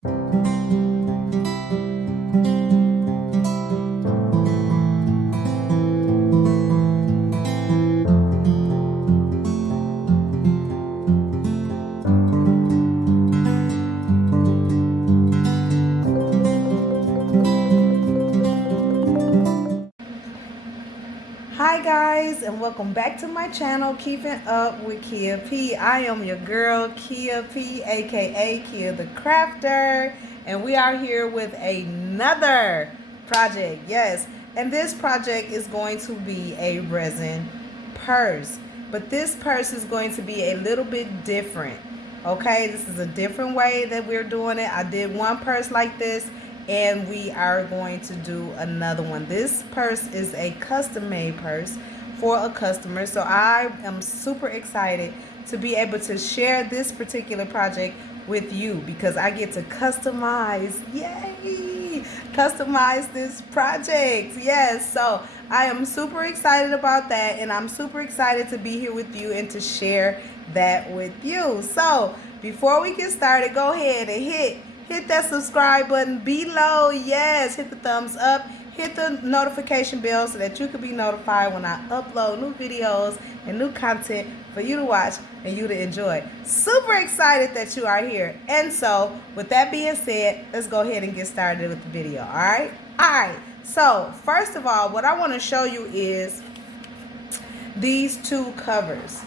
Hi guys, and welcome back to my channel, Keeping Up with Kia P. I am your girl, Kia P, aka Kia the Crafter, and we are here with another project. Yes, and this project is going to be a resin purse, but this purse is going to be a little bit different. Okay, this is a different way that we're doing it. I did one purse like this, and we are going to do another one. This purse is a custom made purse for a customer, so I am super excited to be able to share this particular project with you because I get to customize, yay, customize this project. Yes, so I am super excited about that, and I'm super excited to be here with you and to share that with you. So before we get started, go ahead and hit that subscribe button below. Yes, hit the thumbs up, hit the notification bell so that you can be notified when I upload new videos and new content for you to watch and you to enjoy. Super excited that you are here. And so with that being said, let's go ahead and get started with the video. All right, so first of all, what I want to show you is these two covers.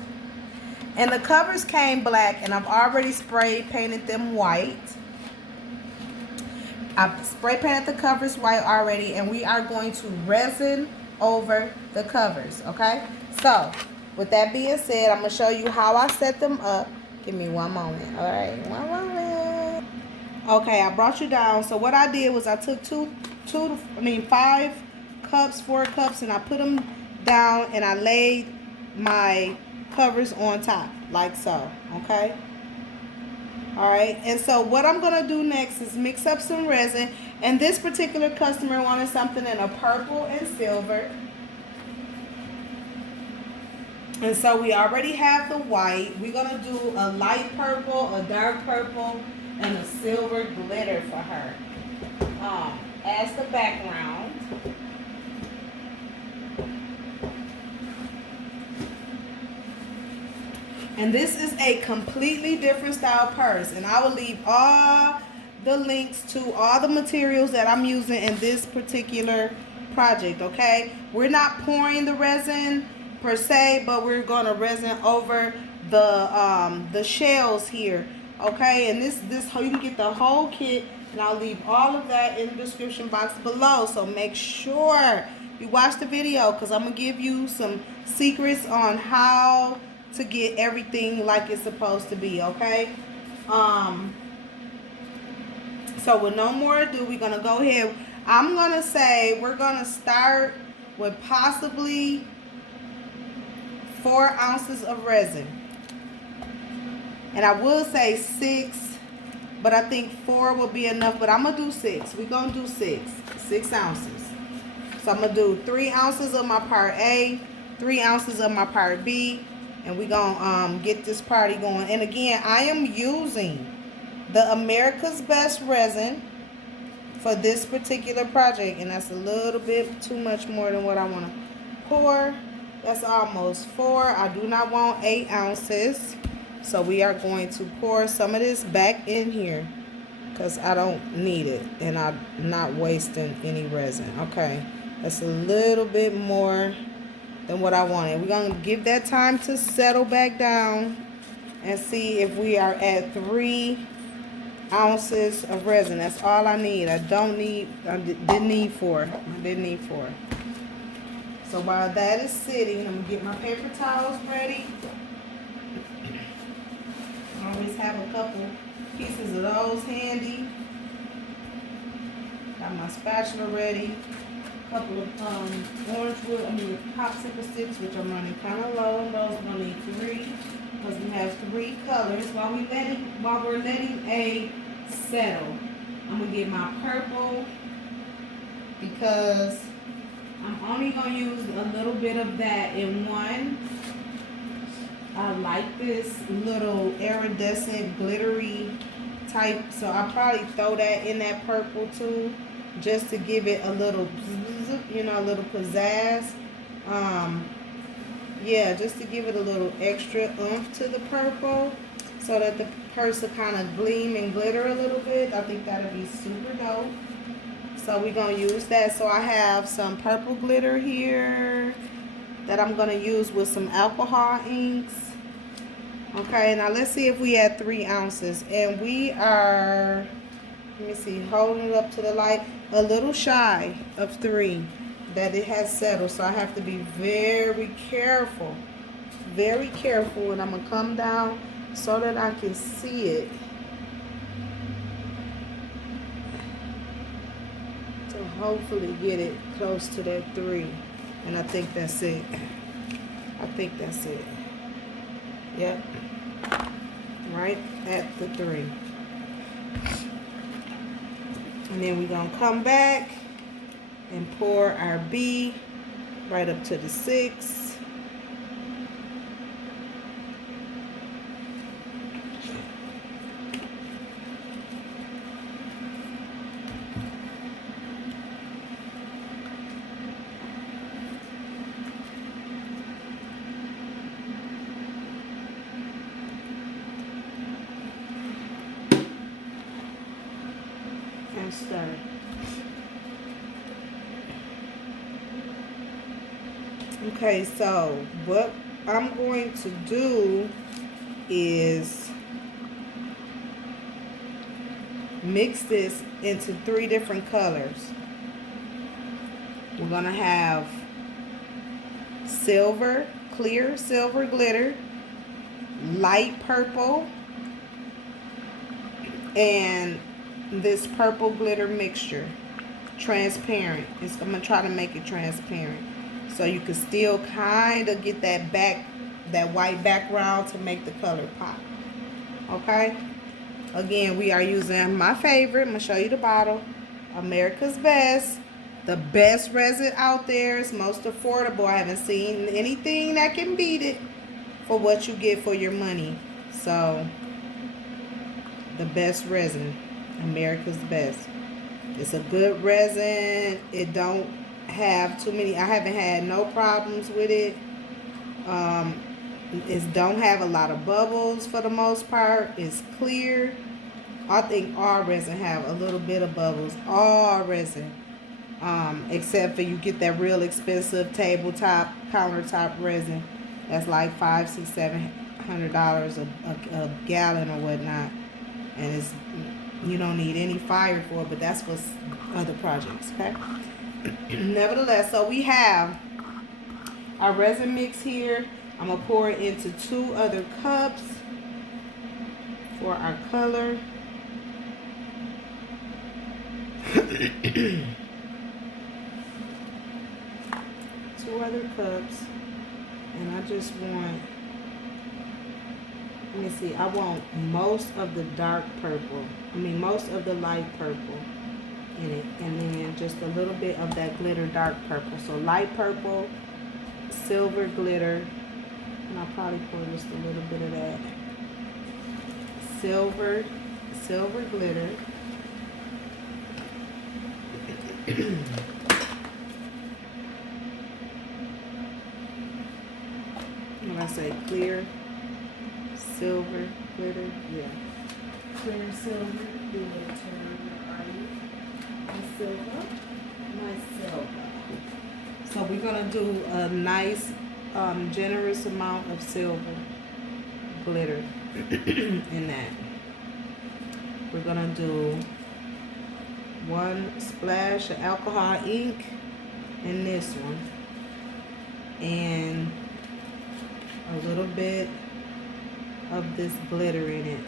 And the covers came black, and I've already spray painted them white. I've spray painted the covers white already, and we are going to resin over the covers, okay? So, with that being said, I'm going to show you how I set them up. Give me one moment, all right? One moment. Okay, I brought you down. So, what I did was I took 5 cups, 4 cups, and I put them down, and I laid my covers on top, like so, okay? Alright, and so what I'm going to do next is mix up some resin. And this particular customer wanted something in a purple and silver. And so we already have the white. We're going to do a light purple, a dark purple, and a silver glitter for her as the background. And this is a completely different style purse. And I will leave all the links to all the materials that I'm using in this particular project, okay? We're not pouring the resin per se, but we're going to resin over the shells here, okay? And this how you can get the whole kit, and I'll leave all of that in the description box below. So make sure you watch the video because I'm going to give you some secrets on how to get everything like it's supposed to be, okay? So with no more ado, we're gonna go ahead. I'm gonna say we're gonna start with possibly 4 ounces of resin. And I will say 6, but I think 4 will be enough, but I'm gonna do 6. We're gonna do 6 ounces. So I'm gonna do 3 ounces of my part A, 3 ounces of my part B, and we're going to get this party going. And again, I am using the America's Best resin for this particular project. And that's a little bit too much more than what I want to pour. That's almost 4. I do not want 8 ounces. So we are going to pour some of this back in here because I don't need it. And I'm not wasting any resin. Okay, that's a little bit more than what I wanted. We're going to give that time to settle back down and see if we are at 3 ounces of resin. That's all I need. I didn't need 4. I didn't need 4. So while that is sitting, I'm going to get my paper towels ready. I always have a couple pieces of those handy. Got my spatula ready. Couple of orange wood, popsicle sticks, which I'm running kind of low on those. We're gonna need 3 because we have 3 colors. While we're letting A settle, I'm gonna get my purple because I'm only gonna use a little bit of that in one. I like this little iridescent glittery type, so I'll probably throw that in that purple too, just to give it a little, you know, a little pizzazz. Yeah, just to give it a little extra oomph to the purple, so that the purse will kind of gleam and glitter a little bit. I think that'll be super dope. So we're going to use that. So I have some purple glitter here that I'm going to use with some alcohol inks. Okay, now let's see if we had 3 ounces. And we are, let me see, holding it up to the light, a little shy of 3 that it has settled. So I have to be very careful. Very careful. And I'm going to come down so that I can see it. To hopefully get it close to that 3. And I think that's it. I think that's it. Yep. Right at the 3. And then we're going to come back and pour our B right up to the 6. And stir. Okay, so what I'm going to do is mix this into 3 different colors. We're going to have silver, clear silver glitter, light purple, and this purple glitter mixture, transparent. I'm going to try to make it transparent, so you can still kind of get that white background to make the color pop. Okay? Again, we are using my favorite. I'm going to show you the bottle. America's Best. The best resin out there. It's most affordable. I haven't seen anything that can beat it for what you get for your money. So, the best resin. America's Best. It's a good resin. It don't have too many. I haven't had no problems with it. It don't have a lot of bubbles for the most part. It's clear. I think all resin have a little bit of bubbles. All resin. Except for you get that real expensive tabletop, countertop resin. That's like $500, $600, $700 a gallon or whatnot. And it's, you don't need any fire for it, but that's for other projects, okay? Nevertheless, so we have our resin mix here. I'm going to pour it into 2 other cups for our color. 2 other cups. And I just want, let me see, I want most of the dark purple. Most of the light purple in it. And then just a little bit of that glitter dark purple. So light purple, silver glitter. And I'll probably pour just a little bit of that. Silver glitter. When I say clear silver glitter, yeah. Clear silver glitter. My silver. So we're gonna do a nice, generous amount of silver glitter in that. We're gonna do 1 splash of alcohol ink in this one, and a little bit of this glitter in it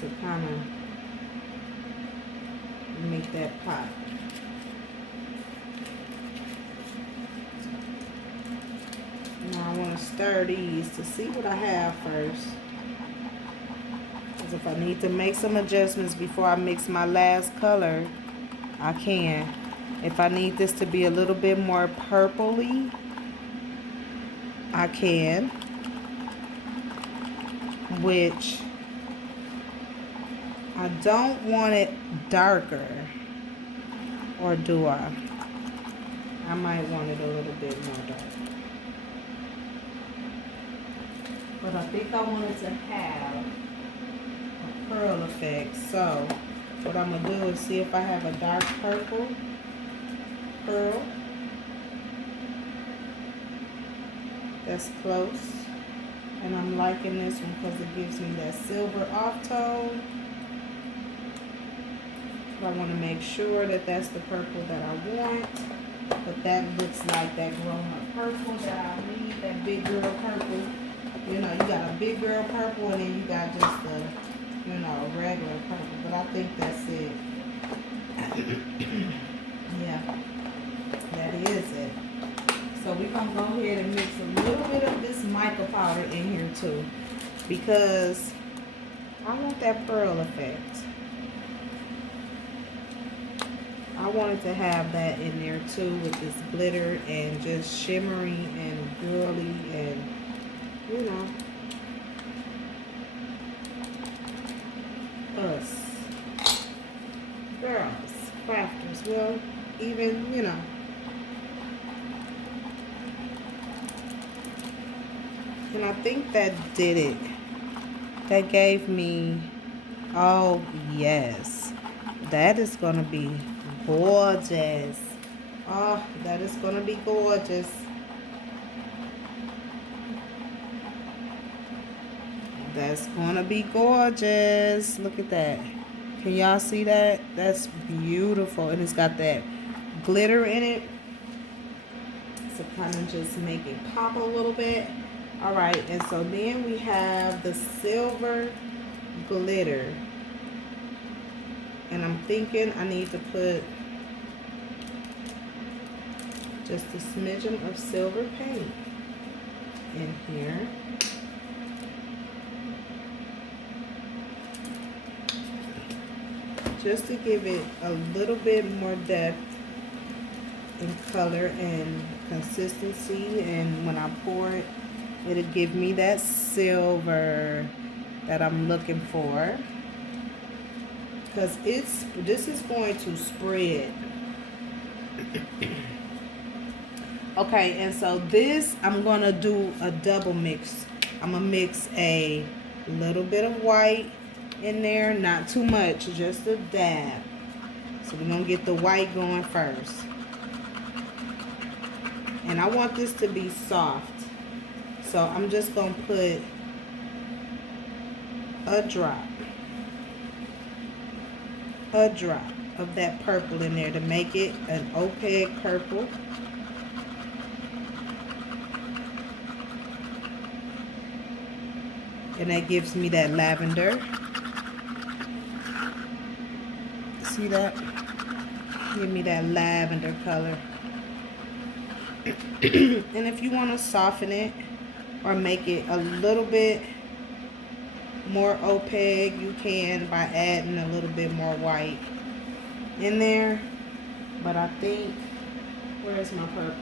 to kind of make that pop. Now I want to stir these to see what I have first, because if I need to make some adjustments before I mix my last color, I can. If I need this to be a little bit more purpley, I can, which I don't want it darker, or do I? I might want it a little bit more dark. But I think I want it to have a pearl effect. So what I'm going to do is see if I have a dark purple pearl. That's close. And I'm liking this one because it gives me that silver off tone. But I want to make sure that that's the purple that I want. But that looks like that grown-up purple that I need, that big girl purple. You know, you got a big girl purple and then you got just the, you know, regular purple. But I think that's it. Yeah, that is it. So we're going to go ahead and mix a little bit of this mica powder in here too. Because I want that pearl effect. I wanted to have that in there too with this glitter and just shimmery and girly and, you know, us girls, crafters, well, even, you know. And I think that did it. That gave me, oh yes, that is going to be gorgeous. Oh, that is going to be gorgeous. That's going to be gorgeous. Look at that. Can y'all see that? That's beautiful. And it's got that glitter in it. So kind of just make it pop a little bit. All right. And so then we have the silver glitter. And I'm thinking I need to put just a smidgen of silver paint in here. Just to give it a little bit more depth in color and consistency. And when I pour it, it'll give me that silver that I'm looking for. Because this is going to spread. Okay, and so this, I'm going to do a double mix. I'm going to mix a little bit of white in there. Not too much, just a dab. So we're going to get the white going first. And I want this to be soft. So I'm just going to put a drop of that purple in there to make it an opaque purple. And that gives me that lavender. See that? Give me that lavender color. And if you want to soften it or make it a little bit more opaque, you can by adding a little bit more white in there. But I think, where's my purple?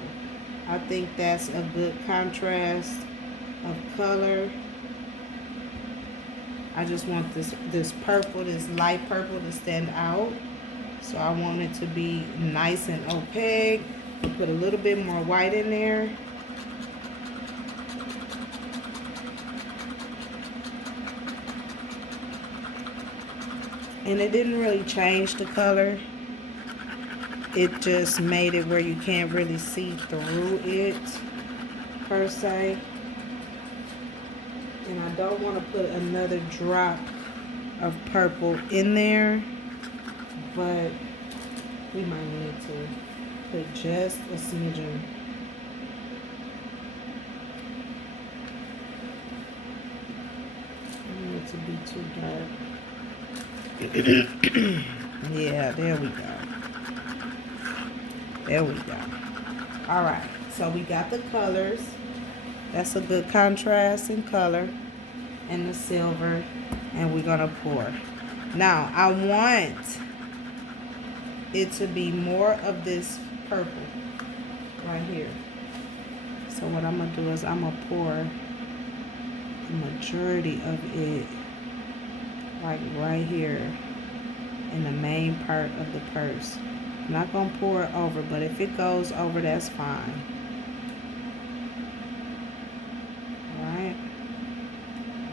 I think that's a good contrast of color. I just want this purple, this light purple to stand out. So I want it to be nice and opaque. Put a little bit more white in there. And it didn't really change the color. It just made it where you can't really see through it, per se. And I don't want to put another drop of purple in there, but we might need to put just a smidgen. I don't want it to be too dark. Yeah, there we go. There we go. All right, so we got the colors. That's a good contrast in color and the silver, and we're gonna pour. Now I want it to be more of this purple right here. So what I'm gonna do is I'm gonna pour the majority of it like right here in the main part of the purse. I'm not going to pour it over, but if it goes over, that's fine. Alright?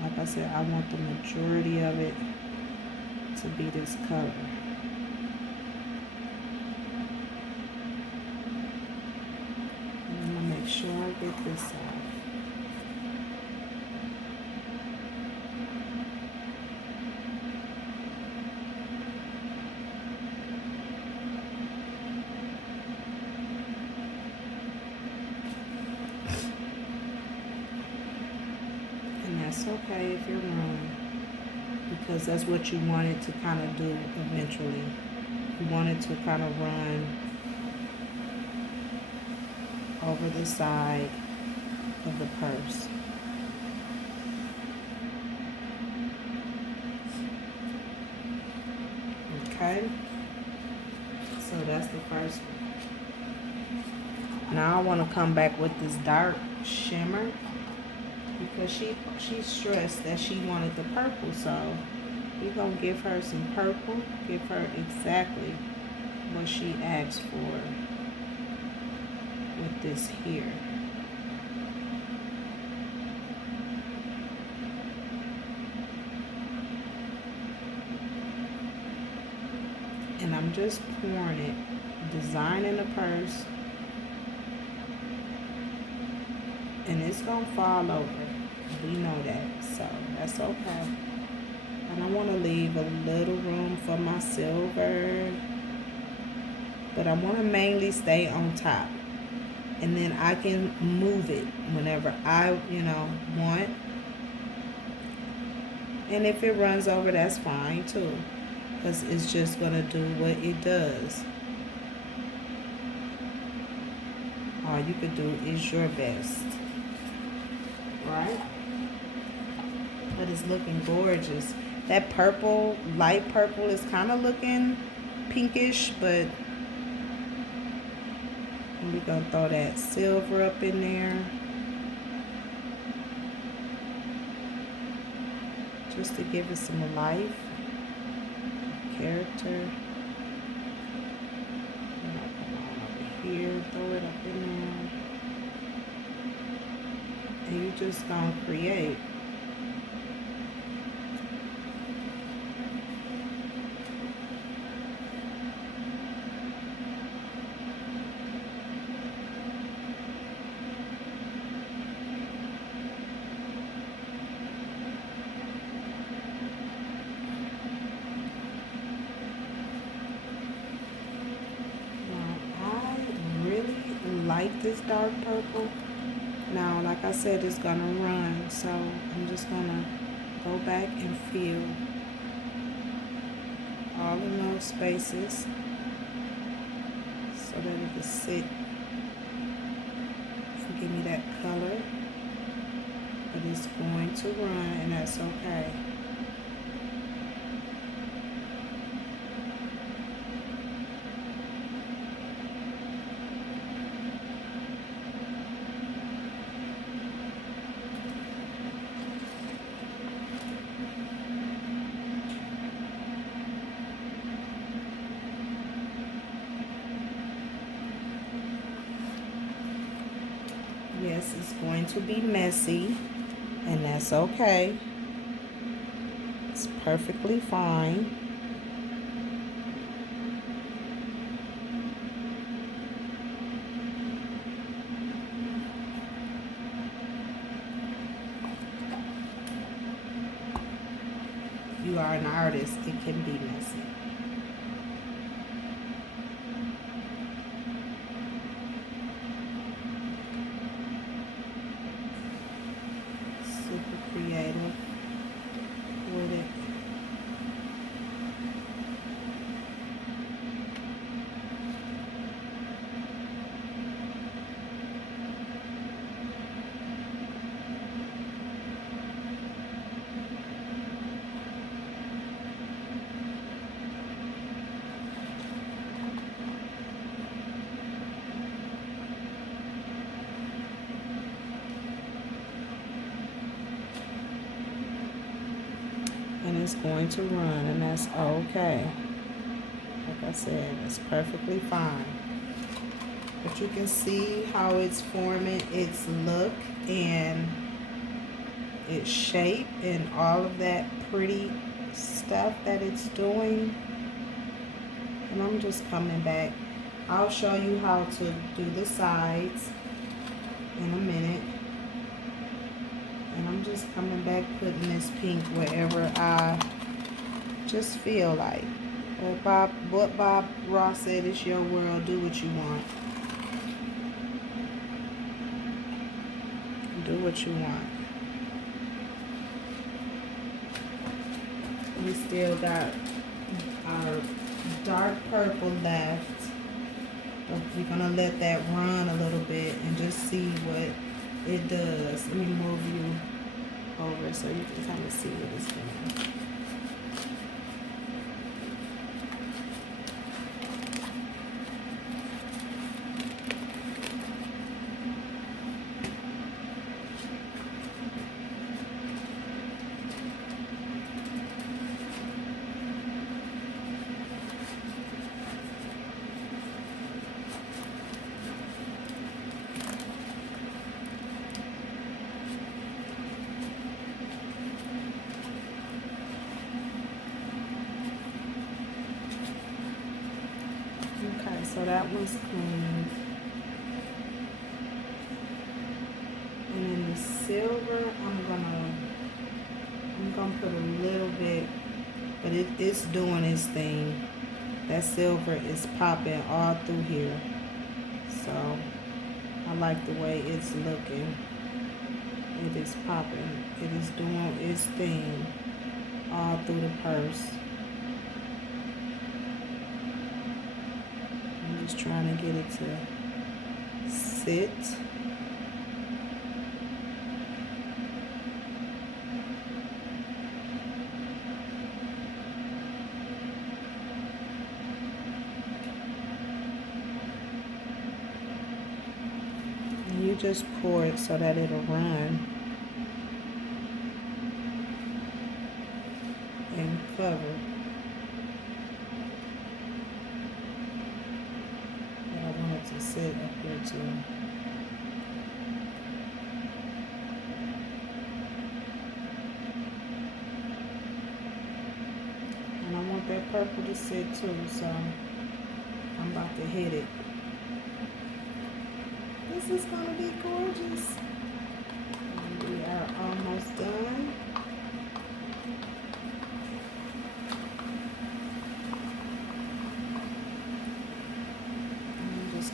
Like I said, I want the majority of it to be this color. And I'm going to make sure I get this off. That's okay if you're wrong, because that's what you wanted to kind of do eventually. You wanted to kind of run over the side of the purse. Okay, so that's the first one. Now I want to come back with this dark shimmer, because she stressed that she wanted the purple, so we're going to give her some purple, give her exactly what she asked for with this here. And I'm just pouring it, designing the purse, and it's going to fall over. We know that, so that's okay. And I want to leave a little room for my silver, but I want to mainly stay on top, and then I can move it whenever I want. And if it runs over, that's fine too, because it's just going to do what it does. All you could do is your best, right? But it's looking gorgeous. That purple, light purple, is kind of looking pinkish, but we're going to throw that silver up in there just to give it some life, character. Over here, throw it up in there. And you're just going to create. Like this dark purple. Now, like I said, it's gonna run, so I'm just gonna go back and fill all in those spaces so that it can sit and give me that color. But it's going to run, and that's okay. Yes, it's going to be messy, and that's okay. It's perfectly fine. You are an artist, it can be messy. Creative with it. is going to run, and that's okay. Like I said, it's perfectly fine. But you can see how it's forming its look and its shape and all of that pretty stuff that it's doing. And I'm just coming back. I'll show you how to do the sides in a minute. And I'm just coming back, putting this pink wherever I just feel like. What Bob Ross said, it's your world, do what you want. Do what you want. We still got our dark purple left. We're gonna let that run a little bit and just see what it does. Let me move you over so you can kind of see what it's doing. Okay, so that one's clean. And then the silver, I'm gonna put a little bit, but it's doing its thing. That silver is popping all through here. So I like the way it's looking. It is popping. It is doing its thing all through the purse. I'm just trying to get it to sit. And you just pour it so that it'll run and cover. To sit up here too. And I want that purple to sit too, so I'm about to hit it. This is gonna be gorgeous. And we are almost done.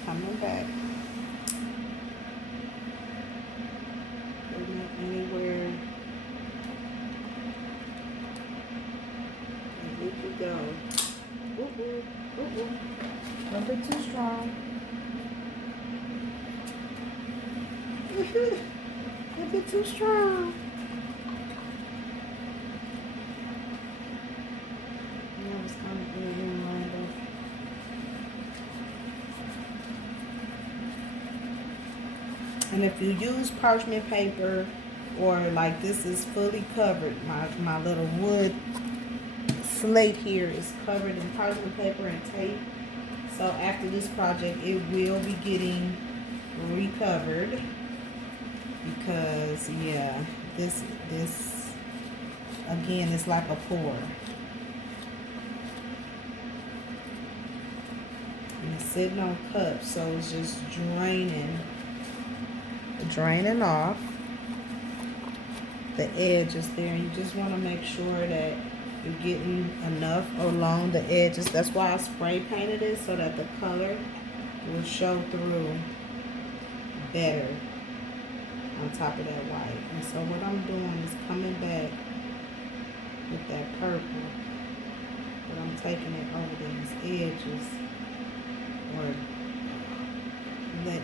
Coming back, putting it anywhere that we could go. A bit too strong. A bit too strong. That was kind of good in mind though. And if you use parchment paper, or like this is fully covered, my little wood slate here is covered in parchment paper and tape. So after this project, it will be getting recovered because yeah, this again is like a pour. And it's sitting on cups, so it's just draining off the edges there. You just want to make sure that you're getting enough along the edges. That's why I spray painted it, so that the color will show through better on top of that white. And so what I'm doing is coming back with that purple, but I'm taking it over these edges, or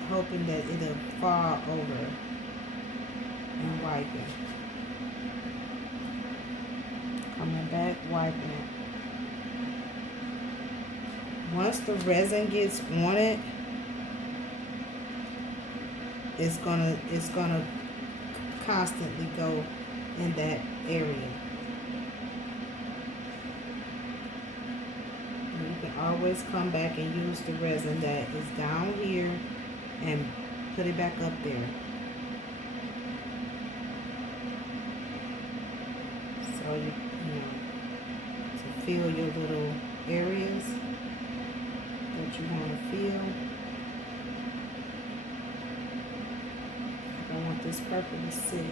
hoping that it'll fall over and wiping. Coming back, wiping it. Once the resin gets on it, it's gonna constantly go in that area. always come back and use the resin that is down here and put it back up there. So you know, to fill your little areas that you want to fill. I want this purple to sit.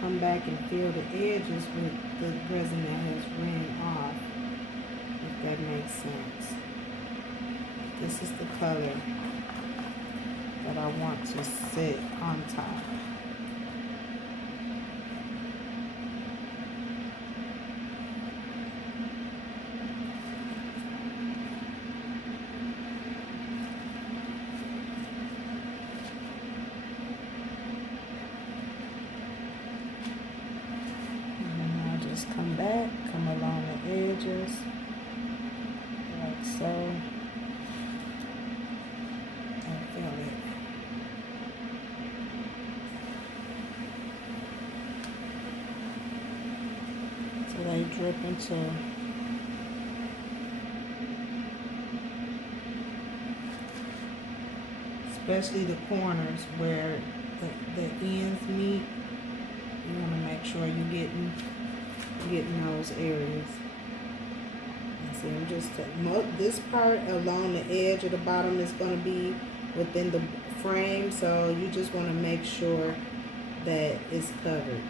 Come back and fill the edges with the resin that has ran off, if that makes sense. This is the color that I want to sit on top. Come back, come along the edges, like so, and fill it. So they drip into especially the corners where the ends meet. You want to make sure you're getting those areas. And see, I'm just this part along the edge of the bottom is going to be within the frame, so you just want to make sure that it's covered.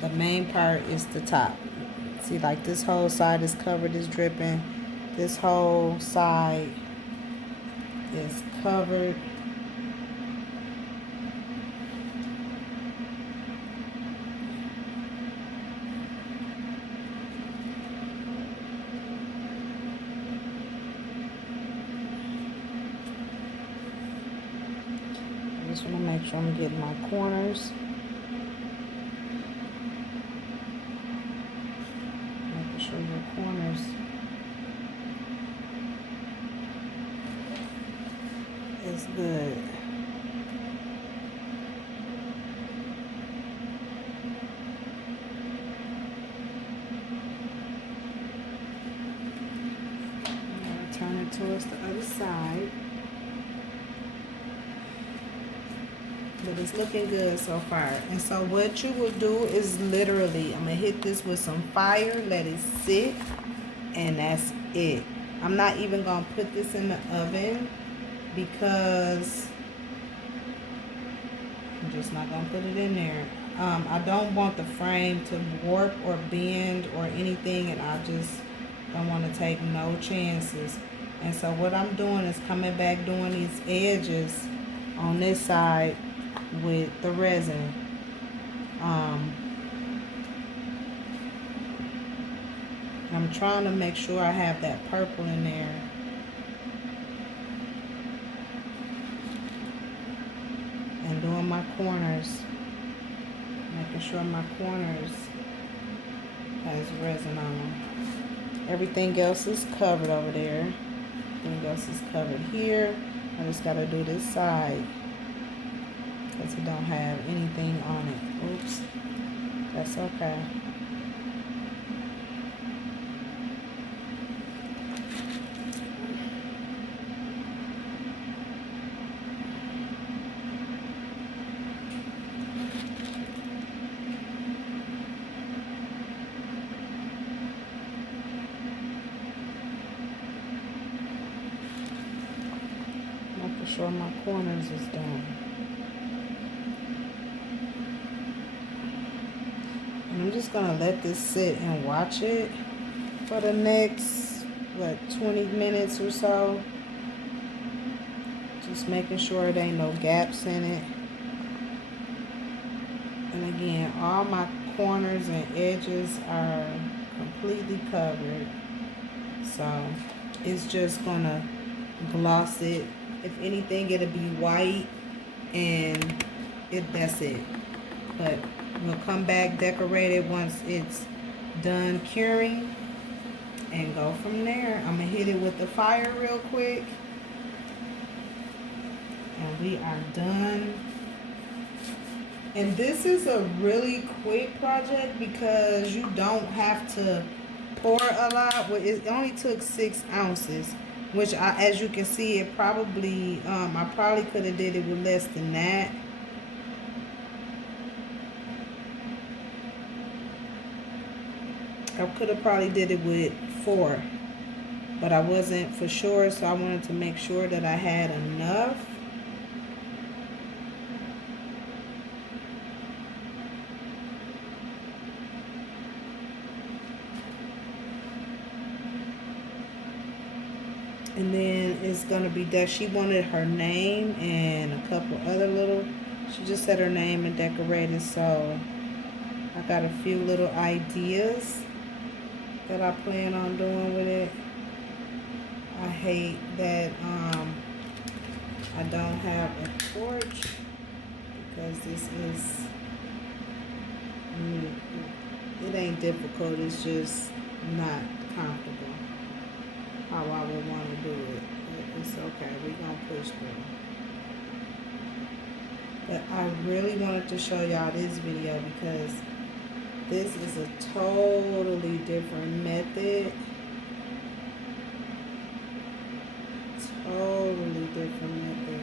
The main part is the top. See, like this whole side is covered, is dripping. This whole side is covered. I just want to make sure I'm getting my corners. Making sure your corners is good. Now turn it towards the other side. But it's looking good so far. And so what you will do is literally, I'm going to hit this with some fire, let it sit, and that's it. I'm not even going to put this in the oven because I'm just not going to put it in there. I don't want the frame to warp or bend or anything, and I just don't want to take no chances. And so what I'm doing is coming back doing these edges on this side with the resin. I'm trying to make sure I have that purple in there. And doing my corners, making sure my corners has resin on them. Everything else is covered over there. Everything else is covered here. I just got to do this side because it don't have anything on it. Oops. That's okay. Making sure my corners is done. And I'm just gonna let this sit and watch it for the next, 20 minutes or so. Just making sure there ain't no gaps in it. And again, all my corners and edges are completely covered. So it's just gonna gloss it. If anything, it'll be white, and that's it. But we'll gonna come back, decorate it once it's done curing, and go from there. I'm gonna hit it with the fire real quick, and we are done. And this is a really quick project because you don't have to pour a lot. Well, it only took 6 ounces, which as you can see, it probably I probably could have did it with less than that. I could have probably did it with 4, but I wasn't for sure, so I wanted to make sure that I had enough. And then it's gonna be that she wanted her name and a couple other little, she just said her name and decorated, so I got a few little ideas that I plan on doing with it. I hate that I don't have a torch because this is, it ain't difficult, it's just not comfortable how I would want to do it. It's okay, we're gonna push through. But I really wanted to show y'all this video because this is a totally different method. Totally different method.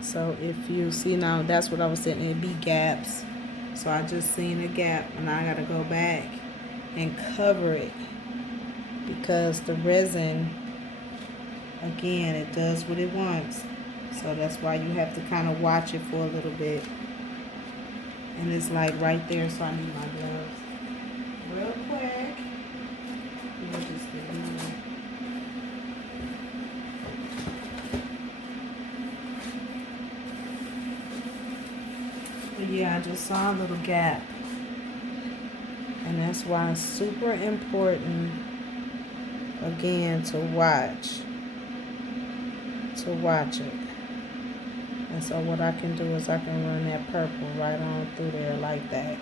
So if you see now, that's what I was saying, it'd be gaps. So I just seen a gap and I gotta go back and cover it because the resin, again, it does what it wants. So that's why you have to kind of watch it for a little bit. And it's like right there, so I need my gloves. Real quick. We'll just get them in. But yeah, I just saw a little gap. And that's why it's super important, again, to watch it. And so what I can do is I can run that purple right on through there like that.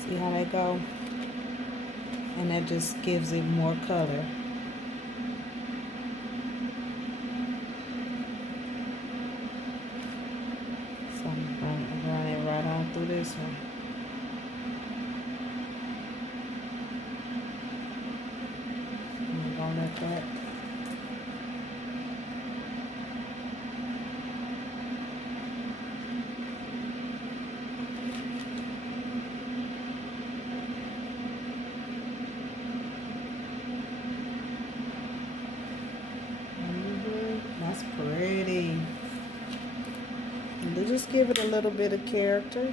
See how they go? And that just gives it more color. So I'm going to run it right on through this one. I'm going to let that. That's pretty. And they just give it a little bit of character.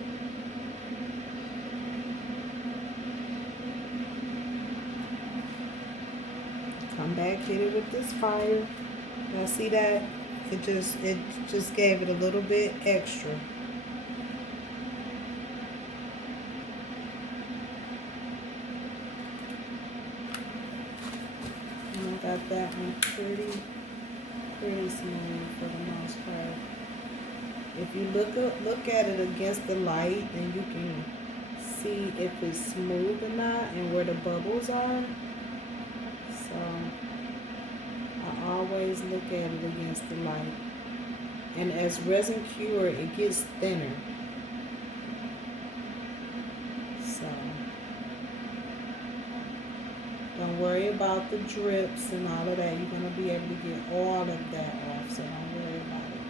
Come back, hit it with this fire. Now see that? It just gave it a little bit extra. And I got that one pretty smooth for the most part. If you look at it against the light, then you can see if it's smooth or not and where the bubbles are. So I always look at it against the light. And as resin cure, it gets thinner. So don't worry about the drips and all of that. You're going to be able to get all of that off, so don't worry about it.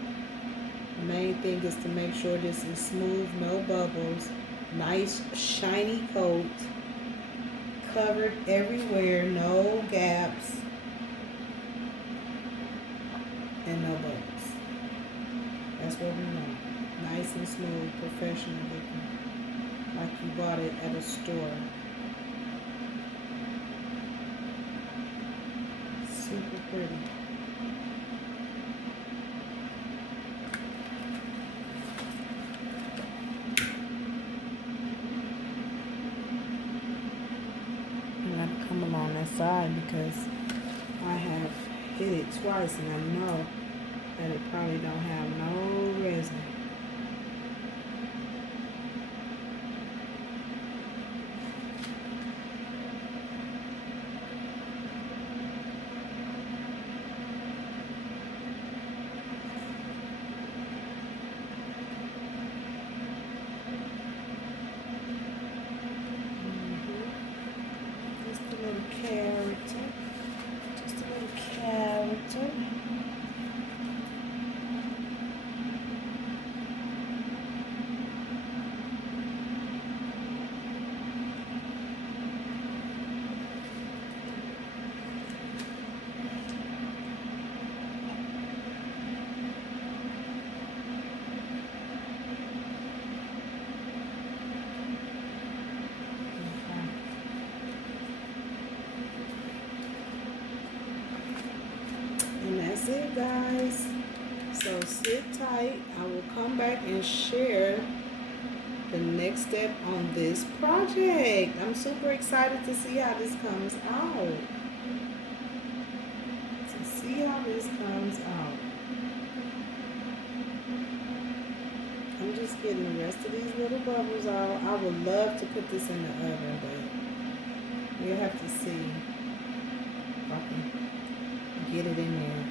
The main thing is to make sure this is smooth, no bubbles, nice shiny coat, covered everywhere, no gaps, and no bubbles. That's what we want. Nice and smooth, professional looking, like you bought it at a store. Super pretty. I'm going to come along that side because I have hit it twice and I know that it probably don't have no resin. Just a little character. Just a little character. And that's it, guys. So sit tight. I will come back and share the next step on this project. I'm super excited to see how this comes out. To see how this comes out. I'm just getting the rest of these little bubbles out. I would love to put this in the oven, but we'll have to see if I can get it in there.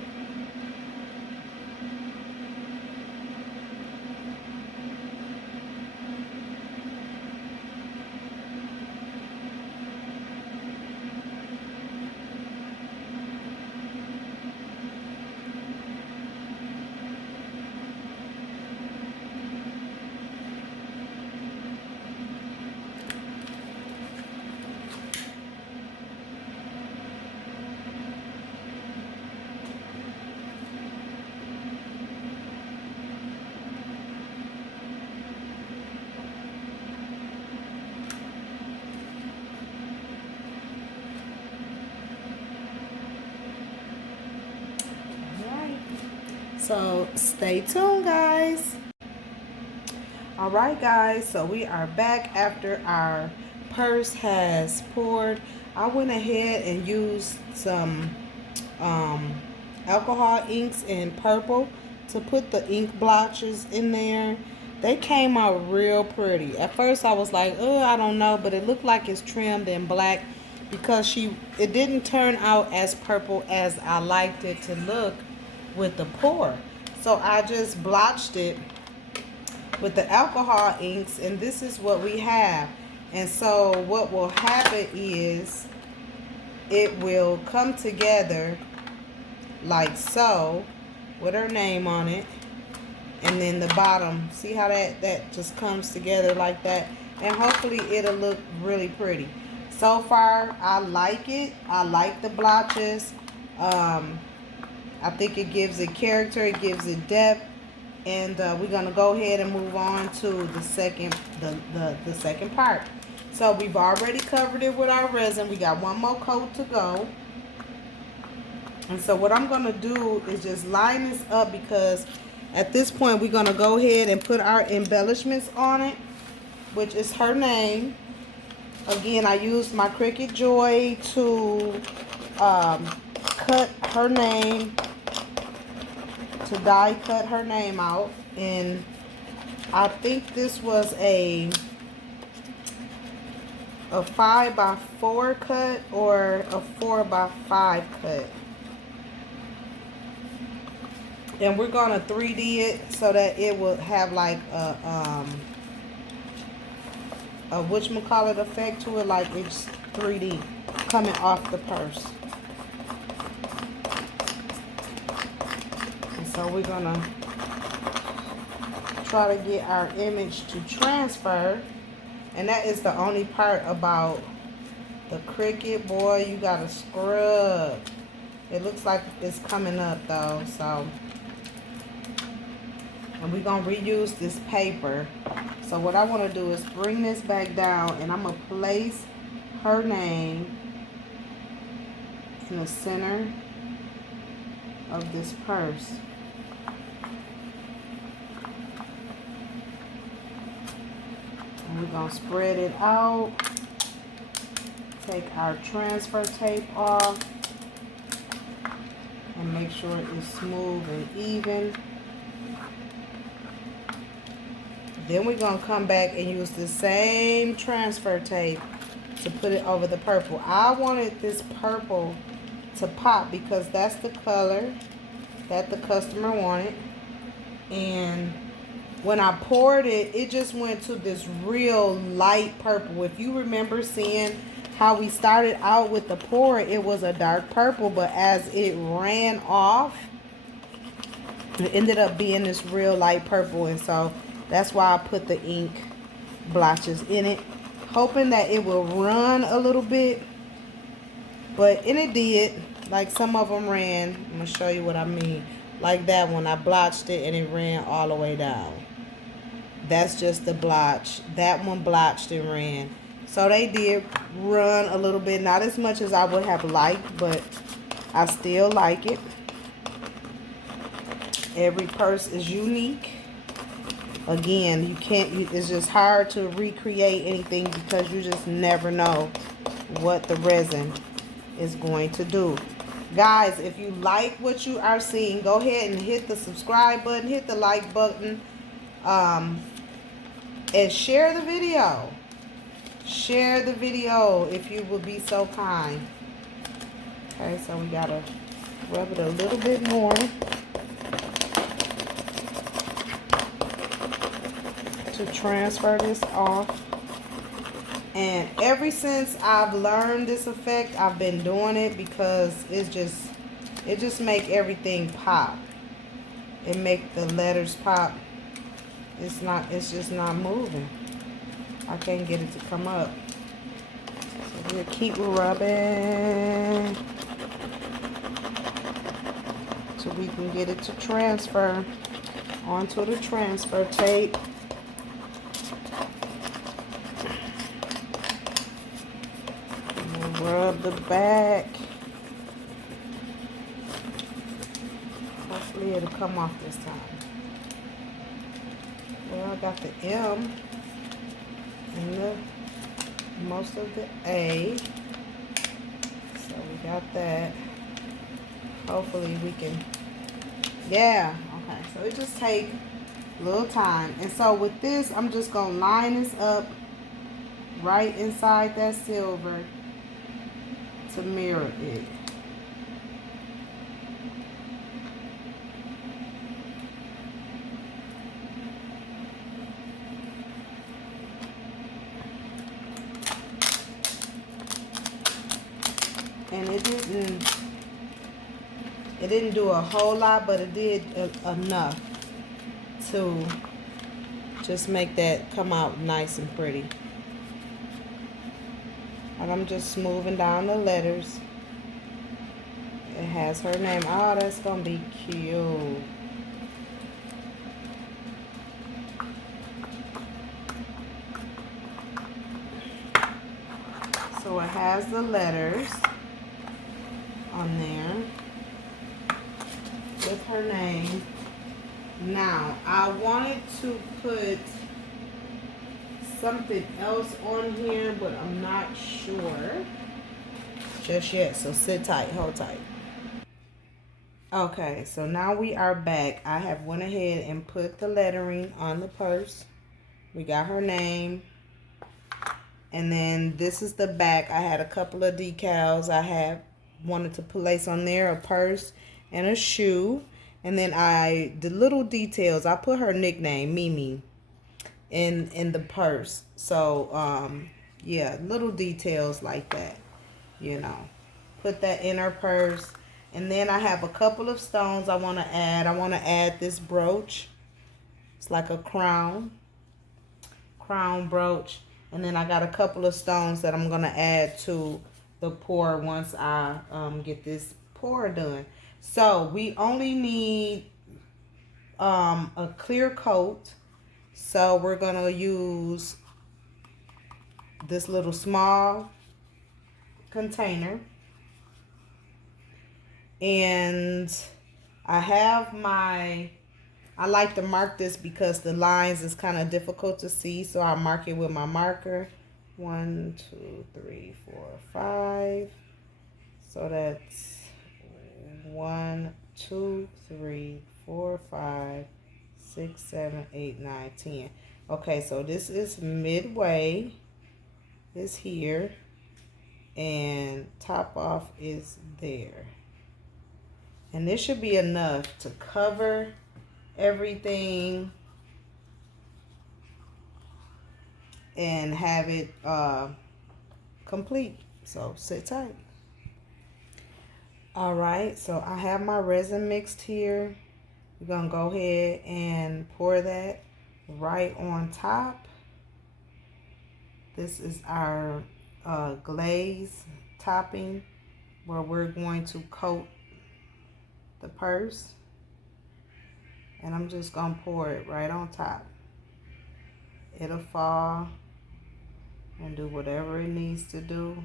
So stay tuned, guys. All right, guys, so we are back after our purse has poured. I went ahead and used some alcohol inks in purple to put the ink blotches in there. They came out real pretty. At first I was like, oh, I don't know, but it looked like it's trimmed in black because it didn't turn out as purple as I liked it to look with the pour. So I just blotched it with the alcohol inks, and this is what we have. And so what will happen is it will come together like so with her name on it, and then the bottom, see how that just comes together like that, and hopefully it'll look really pretty. So far I like it. I like the blotches. I think it gives it character, it gives it depth, and we're gonna go ahead and move on to the second part. So we've already covered it with our resin. We got one more coat to go. And so what I'm gonna do is just line this up, because at this point we're gonna go ahead and put our embellishments on it, which is her name. Again, I used my Cricut Joy to cut her name, to die cut her name out. And I think this was a 5x4 cut or a 4x5 cut. And we're gonna 3D it so that it will have like a whatchamacallit effect to it, like it's 3D coming off the purse. And so we're gonna try to get our image to transfer. And that is the only part about the Cricut. Boy, you gotta scrub. It looks like it's coming up though, so. And we're gonna reuse this paper. So what I wanna do is bring this back down, and I'm gonna place her name in the center of this purse. And we're gonna spread it out. Take our transfer tape off. And and make sure it's smooth and even. Then we're going to come back and use the same transfer tape to put it over the purple. I wanted this purple to pop because that's the color that the customer wanted. And when I poured it, it just went to this real light purple. If you remember seeing how we started out with the pour, it was a dark purple, but as it ran off, it ended up being this real light purple. And so that's why I put the ink blotches in it, hoping that it will run a little bit. And it did. Like some of them ran. I'm going to show you what I mean. Like that one, I blotched it and it ran all the way down. That's just the blotch. That one blotched and ran. So they did run a little bit. Not as much as I would have liked, but I still like it. Every purse is unique. Again, it's just hard to recreate anything because you just never know what the resin is going to do. Guys, if you like what you are seeing, go ahead and hit the subscribe button, hit the like button, and share the video. Share the video if you would be so kind. Okay, so we gotta rub it a little bit more to transfer this off. And ever since I've learned this effect, I've been doing it because it just make everything pop. It make the letters pop. It's just not moving. I can't get it to come up. So we'll keep rubbing so we can get it to transfer onto the transfer tape. Rub the back. Hopefully it'll come off this time. Well, I got the M and most of the A. So we got that. Hopefully we can, yeah, okay. So it just take a little time. And so with this, I'm just gonna line this up right inside that silver to mirror it. And it didn't do a whole lot, but it did enough to just make that come out nice and pretty. And I'm just smoothing down the letters. It has her name. Oh, that's gonna be cute. So it has the letters on there with her name. Now, I wanted to put something else on here, but I'm not sure just yet. So sit tight, hold tight. Okay, so now we are back. I have went ahead and put the lettering on the purse. We got her name. And then this is the back. I had a couple of decals. I wanted to place on there a purse and a shoe. And then the little details, I put her nickname, Mimi, in the purse. So, yeah, little details like that, you know. Put that in her purse. And then I have a couple of stones I want to add. I want to add this brooch. It's like a crown brooch. And then I got a couple of stones that I'm going to add to the pour once I get this pour done. So we only need a clear coat. So we're going to use this little small container. And I like to mark this because the lines is kind of difficult to see. So I mark it with my marker. 1, 2, 3, 4, 5. So that's 1, 2, 3, 4, 5, 6, 7, 8, 9, 10. Okay, so this is midway, is here, and top off is there. And this should be enough to cover everything and have it complete. So sit tight. All right, so I have my resin mixed here. We're gonna go ahead and pour that right on top. This is our glaze topping where we're going to coat the purse. And I'm just gonna pour it right on top. It'll fall and do whatever it needs to do.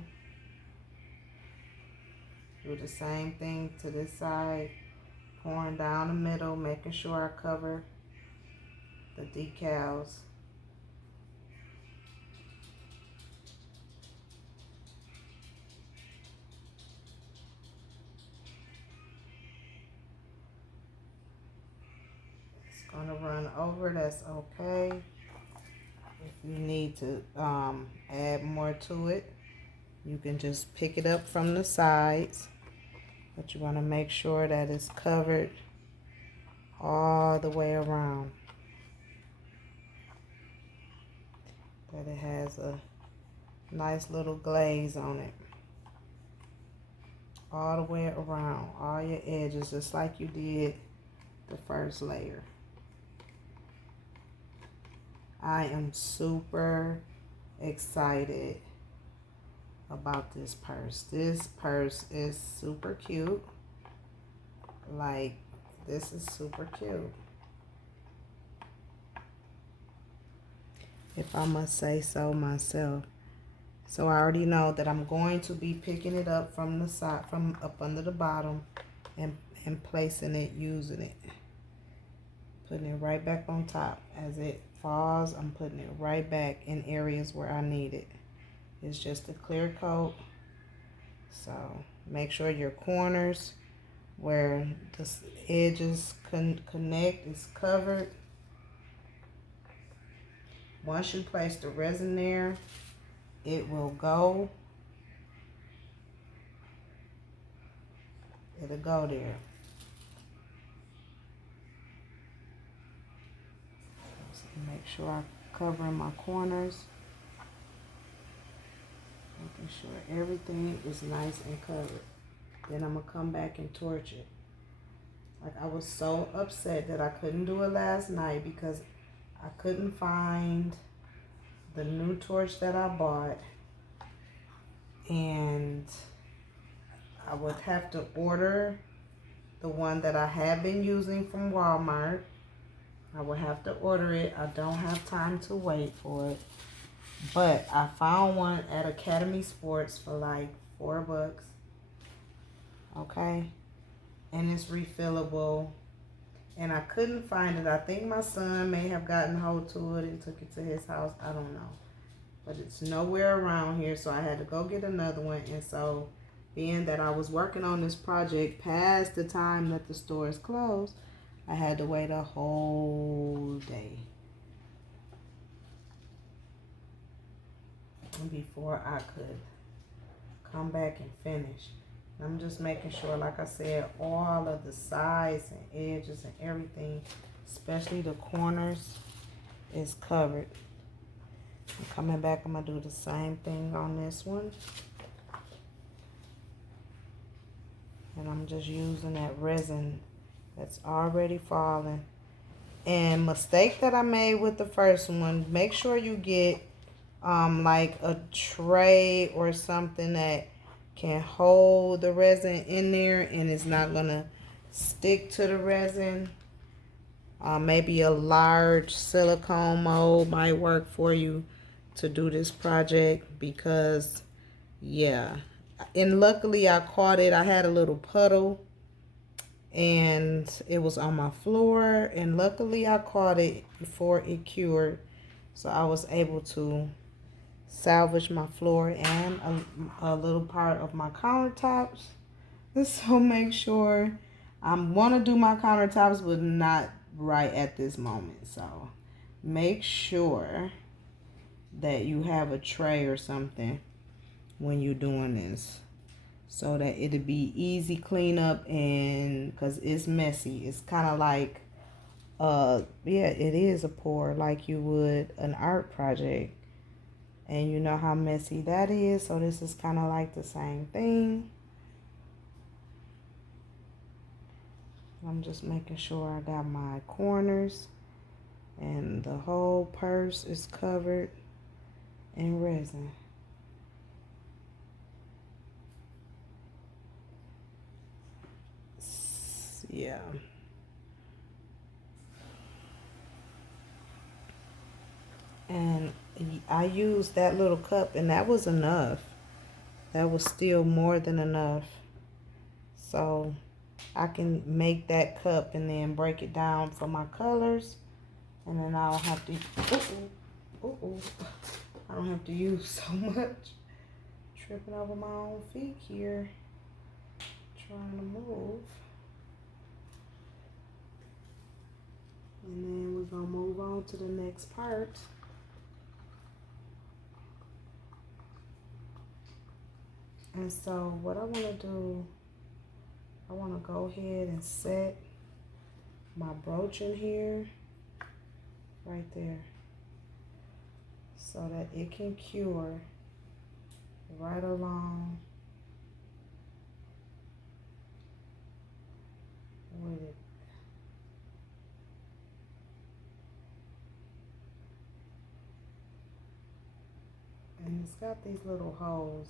Do the same thing to this side, pouring down the middle, making sure I cover the decals. It's gonna run over, that's okay. If you need to add more to it, you can just pick it up from the sides, but you want to make sure that it's covered all the way around, that it has a nice little glaze on it all the way around, all your edges, just like you did the first layer. I am super excited about this purse. This purse is super cute. Like, this is super cute, if I must say so myself. So I already know that I'm going to be picking it up from the side, from up under the bottom, and placing it, using it, putting it right back on top. As it falls, I'm putting it right back in areas where I need it. It's just a clear coat. So make sure your corners where the edges connect is covered. Once you place the resin there, it will go. It'll go there. So make sure I cover my corners. Making sure everything is nice and covered. Then I'm going to come back and torch it. Like, I was so upset that I couldn't do it last night because I couldn't find the new torch that I bought. And I would have to order the one that I have been using from Walmart. I would have to order it. I don't have time to wait for it. But I found one at Academy Sports for like $4. Okay. And it's refillable. And I couldn't find it. I think my son may have gotten hold to it and took it to his house. I don't know. But it's nowhere around here. So I had to go get another one. And so, being that I was working on this project past the time that the store is closed, I had to wait a whole day before I could come back and finish. I'm just making sure, like I said, all of the sides and edges and everything, especially the corners, is covered. I'm coming back, I'm going to do the same thing on this one. And I'm just using that resin that's already falling. And mistake that I made with the first one, make sure you get like a tray or something that can hold the resin in there and it's not gonna stick to the resin. Maybe a large silicone mold might work for you to do this project, because yeah. And luckily I caught it. I had a little puddle and it was on my floor, and luckily I caught it before it cured, so I was able to salvage my floor and a little part of my countertops. So make sure I want to do my countertops, but not right at this moment. So make sure that you have a tray or something when you're doing this, so that it'll be easy cleanup, and because it's messy. It's kind of like yeah, it is a pour like you would an art project, and you know how messy that is. So this is kind of like the same thing. I'm just making sure I got my corners and the whole purse is covered in resin. Yeah. And I used that little cup, and that was enough. That was still more than enough. So I can make that cup and then break it down for my colors, and then I'll have to, I don't have to use so much. Tripping over my own feet here, trying to move. And then we're gonna move on to the next part. And so what I wanna do, I wanna go ahead and set my brooch in here, right there, so that it can cure right along with it. And it's got these little holes,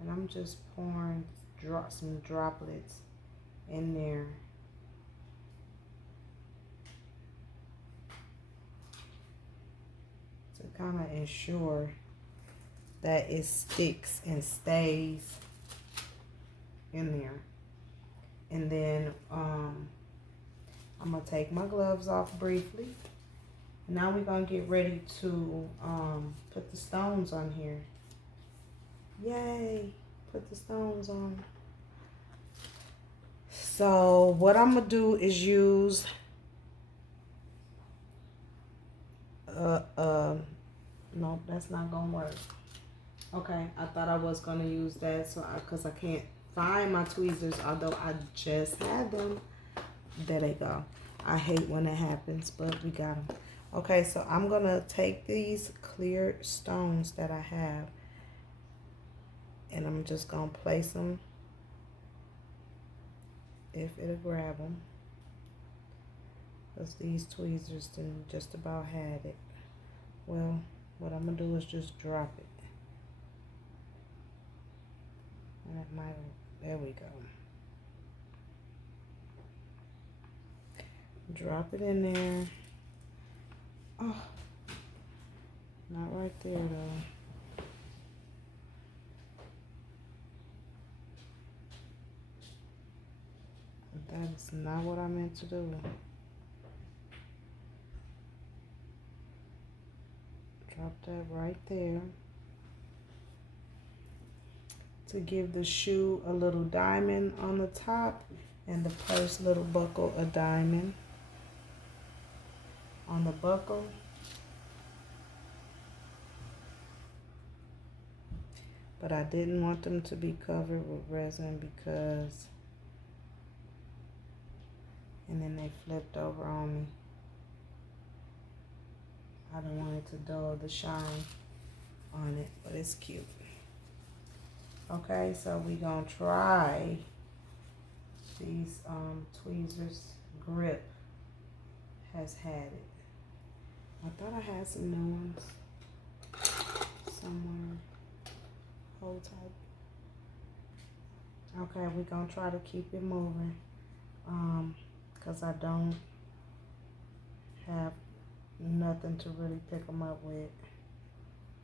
and I'm just pouring some droplets in there. To kind of ensure that it sticks and stays in there. And then I'm gonna take my gloves off briefly. Now we're gonna get ready to put the stones on here. Yay, put the stones on. So what I'm gonna do is use no, that's not gonna work. Okay, I thought I was gonna use that, so because I can't find my tweezers, although I just had them. There they go. I hate when it happens, but we got them. Okay, so I'm gonna take these clear stones that I have, and I'm just gonna place them, if it'll grab them, because these tweezers didn't just about had it. Well, what I'm gonna do is just drop it. And it might, there we go. Drop it in there. Oh, not right there though. That's not what I meant to do. Drop that right there. To give the shoe a little diamond on the top, and the purse little buckle a diamond on the buckle. But I didn't want them to be covered with resin because, and then they flipped over on me. I don't want it to dull the shine on it, but it's cute. Okay, so we gonna try these tweezers. Grip has had it. I thought I had some new ones somewhere. Hold tight. Okay, we're gonna try to keep it moving, because I don't have nothing to really pick them up with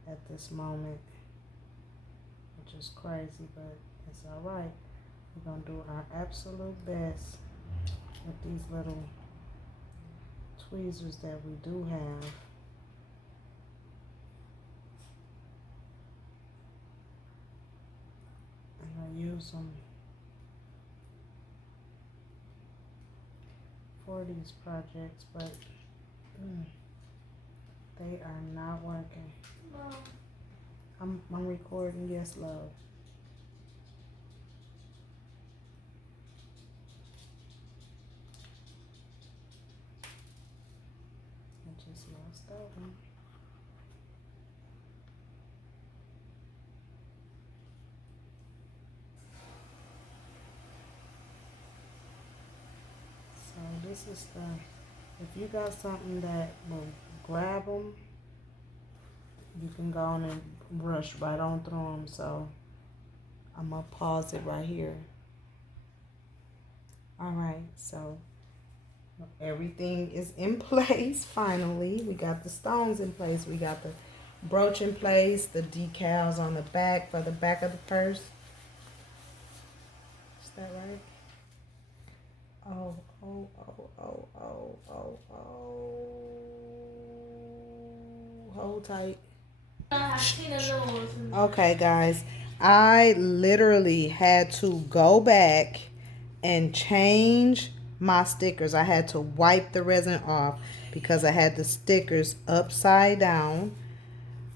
at this moment, which is crazy, but it's all right. We're gonna do our absolute best with these little tweezers that we do have. And I use them for these projects, but they are not working. I'm recording, yes, love. I just lost that one. So this is the, if you got something that will grab them, you can go on and rush right on through them. So I'm gonna pause it right here. All right, so everything is in place. Finally, we got the stones in place. We got the brooch in place, the decals on the back for the back of the purse. Is that right? Oh. Hold tight. Okay, guys, I literally had to go back and change my stickers. I had to wipe the resin off because I had the stickers upside down.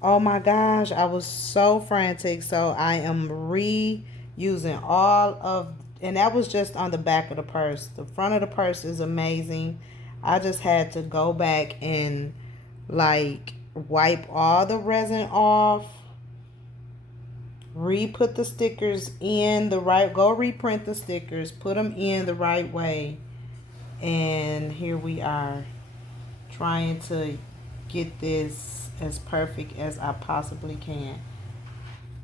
Oh my gosh, I was so frantic. So I am reusing all of, and that was just on the back of the purse. The front of the purse is amazing. I just had to go back and like wipe all the resin off, re-put the stickers in the right, go reprint the stickers, put them in the right way, and here we are trying to get this as perfect as I possibly can.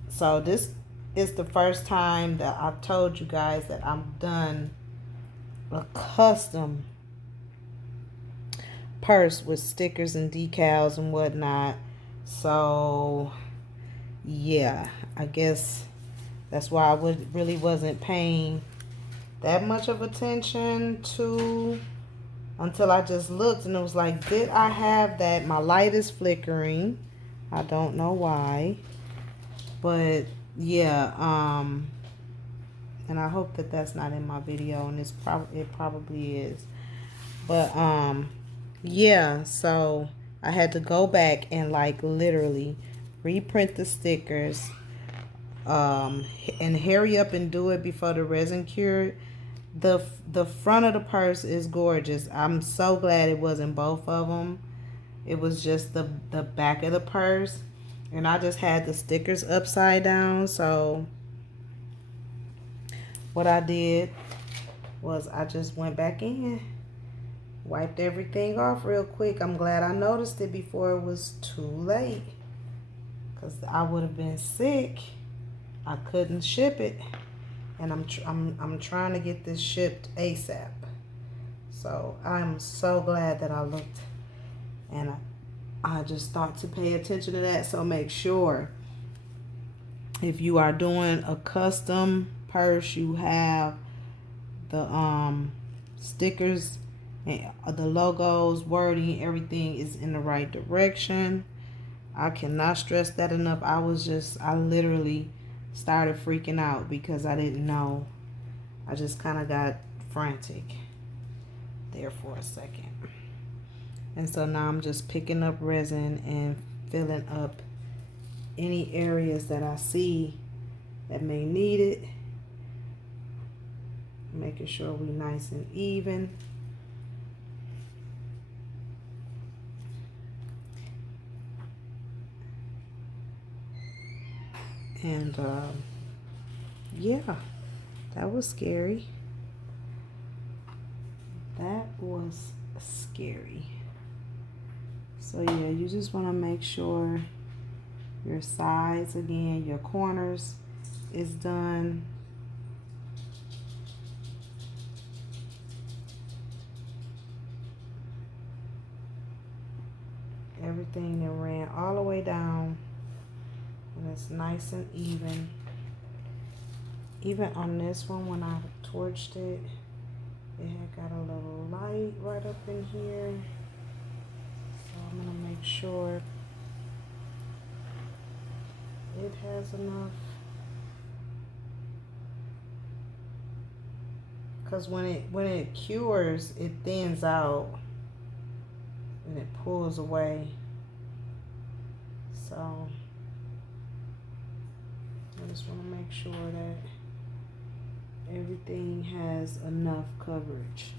So this is the first time that I've told you guys that I'm done a custom purse with stickers and decals and whatnot. So yeah, I guess that's why I really wasn't paying that much of attention to until I just looked and it was like, did I have that? My light is flickering. I don't know why. But yeah, and I hope that that's not in my video, and it probably is. But yeah, so I had to go back and like literally reprint the stickers, and hurry up and do it before the resin cured. The front of the purse is gorgeous. I'm so glad it wasn't both of them. It was just the back of the purse, and I just had the stickers upside down. So what I did was I just went back in, wiped everything off real quick. I'm glad I noticed it before it was too late, because I would have been sick. I couldn't ship it, and I'm trying to get this shipped ASAP. So I'm so glad that I looked, and I just thought to pay attention to that. So make sure if you are doing a custom purse, you have the stickers and the logos, wording, everything is in the right direction. I cannot stress that enough. I literally started freaking out because I didn't know. I just kind of got frantic there for a second. And so now I'm just picking up resin and filling up any areas that I see that may need it. Making sure we nice and even. And yeah, that was scary. That was scary. So yeah, you just want to make sure your sides, again, your corners is done. Everything that ran all the way down, and it's nice and even. Even on this one, when I torched it, it had got a little light right up in here. So I'm gonna make sure it has enough because when it cures, it thins out and it pulls away. So I just want to make sure that everything has enough coverage.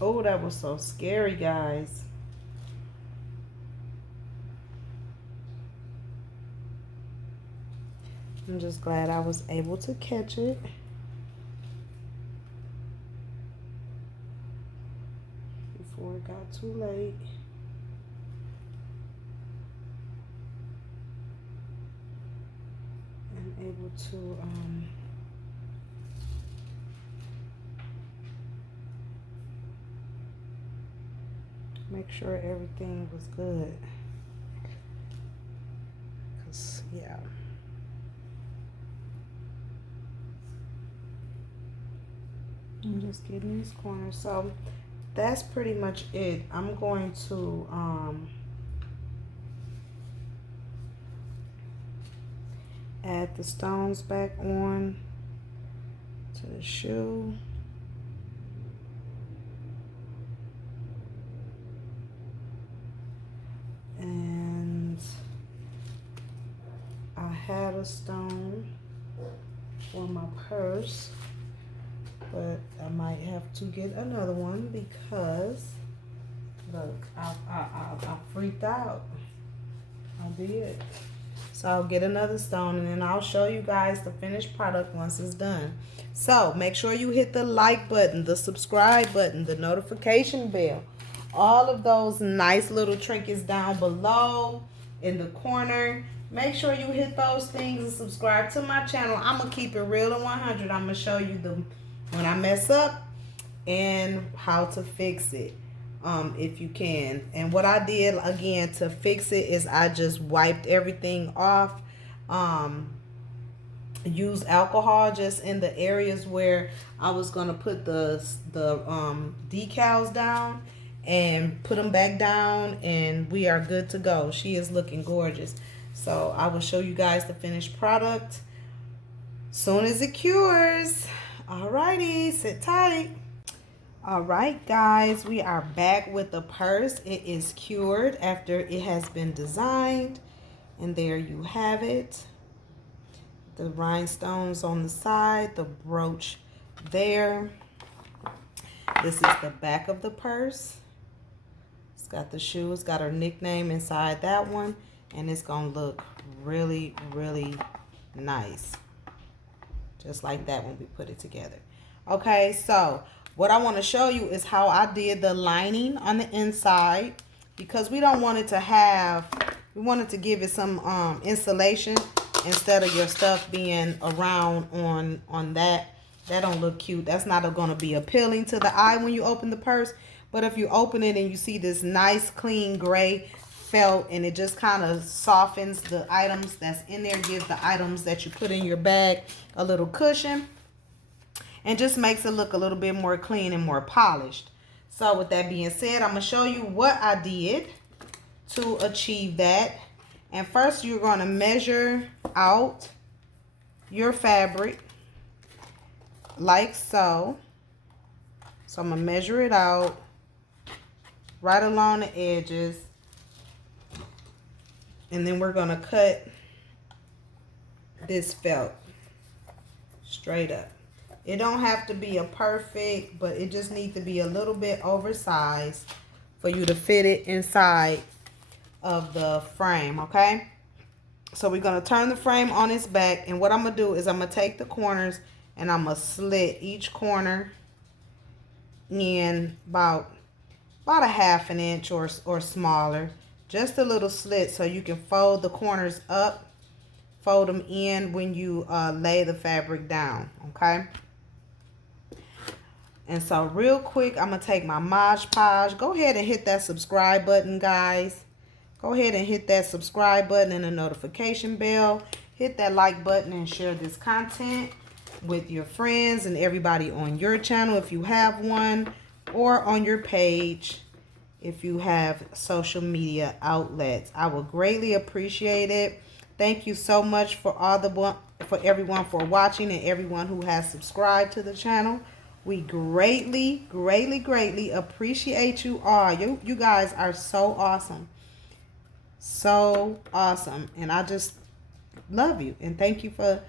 Oh, that was so scary, guys. I'm just glad I was able to catch it. Before it got too late. And able to make sure everything was good. 'Cause, yeah. I'm just getting these corners. So that's pretty much it. I'm going to add the stones back on to the shoe. And I had a stone for my purse, but I might have to get another one because look, I freaked out. I did. So I'll get another stone and then I'll show you guys the finished product once it's done. So make sure you hit the like button, the subscribe button, the notification bell. All of those nice little trinkets down below in the corner. Make sure you hit those things and subscribe to my channel. I'm going to keep it real and 100. I'm going to show you when I mess up and how to fix it. If you can. And what I did again to fix it is I just wiped everything off. Use alcohol just in the areas where I was going to put the decals down, and put them back down, and we are good to go. She is looking gorgeous. So I will show you guys the finished product soon as it cures. Alrighty, sit tight. Alright guys, we are back with the purse. It is cured after it has been designed, and there you have it. The rhinestones on the side, the brooch there. This is the back of the purse. It's got the shoe, it's got her nickname inside that one, and it's gonna look really, really nice. Just like that when we put it together. Okay, so what I want to show you is how I did the lining on the inside, because we don't want it to have, we wanted to give it some insulation instead of your stuff being around on that. That don't look cute. That's not going to be appealing to the eye when you open the purse. But if you open it and you see this nice clean gray felt, and it just kind of softens the items that's in there, gives the items that you put in your bag a little cushion, and just makes it look a little bit more clean and more polished. So with that being said, I'm going to show you what I did to achieve that. And first, you're going to measure out your fabric like so. So I'm going to measure it out right along the edges. And then we're going to cut this felt straight up. It don't have to be a perfect, but it just needs to be a little bit oversized for you to fit it inside of the frame, okay? So we're going to turn the frame on its back, and what I'm going to do is I'm going to take the corners and I'm going to slit each corner in about a ½ an inch or smaller. Just a little slit so you can fold the corners up, fold them in when you lay the fabric down, okay? And so real quick, I'm going to take my Mod Podge. Go ahead and hit that subscribe button, guys. Go ahead and hit that subscribe button and the notification bell. Hit that like button and share this content with your friends and everybody on your channel if you have one, or on your page if you have social media outlets. I would greatly appreciate it. Thank you so much for everyone for watching, and everyone who has subscribed to the channel We greatly, greatly, greatly appreciate you all. You guys are so awesome. So awesome. And I just love you. And thank you for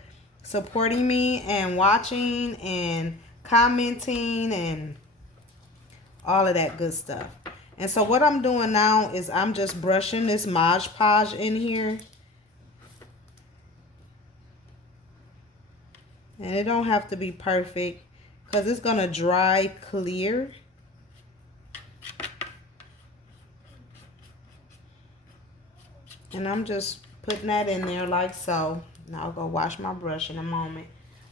supporting me and watching and commenting and all of that good stuff. And so what I'm doing now is I'm just brushing this Mod Podge in here. And it don't have to be perfect because it's going to dry clear. And I'm just putting that in there like so. Now I'll go wash my brush in a moment.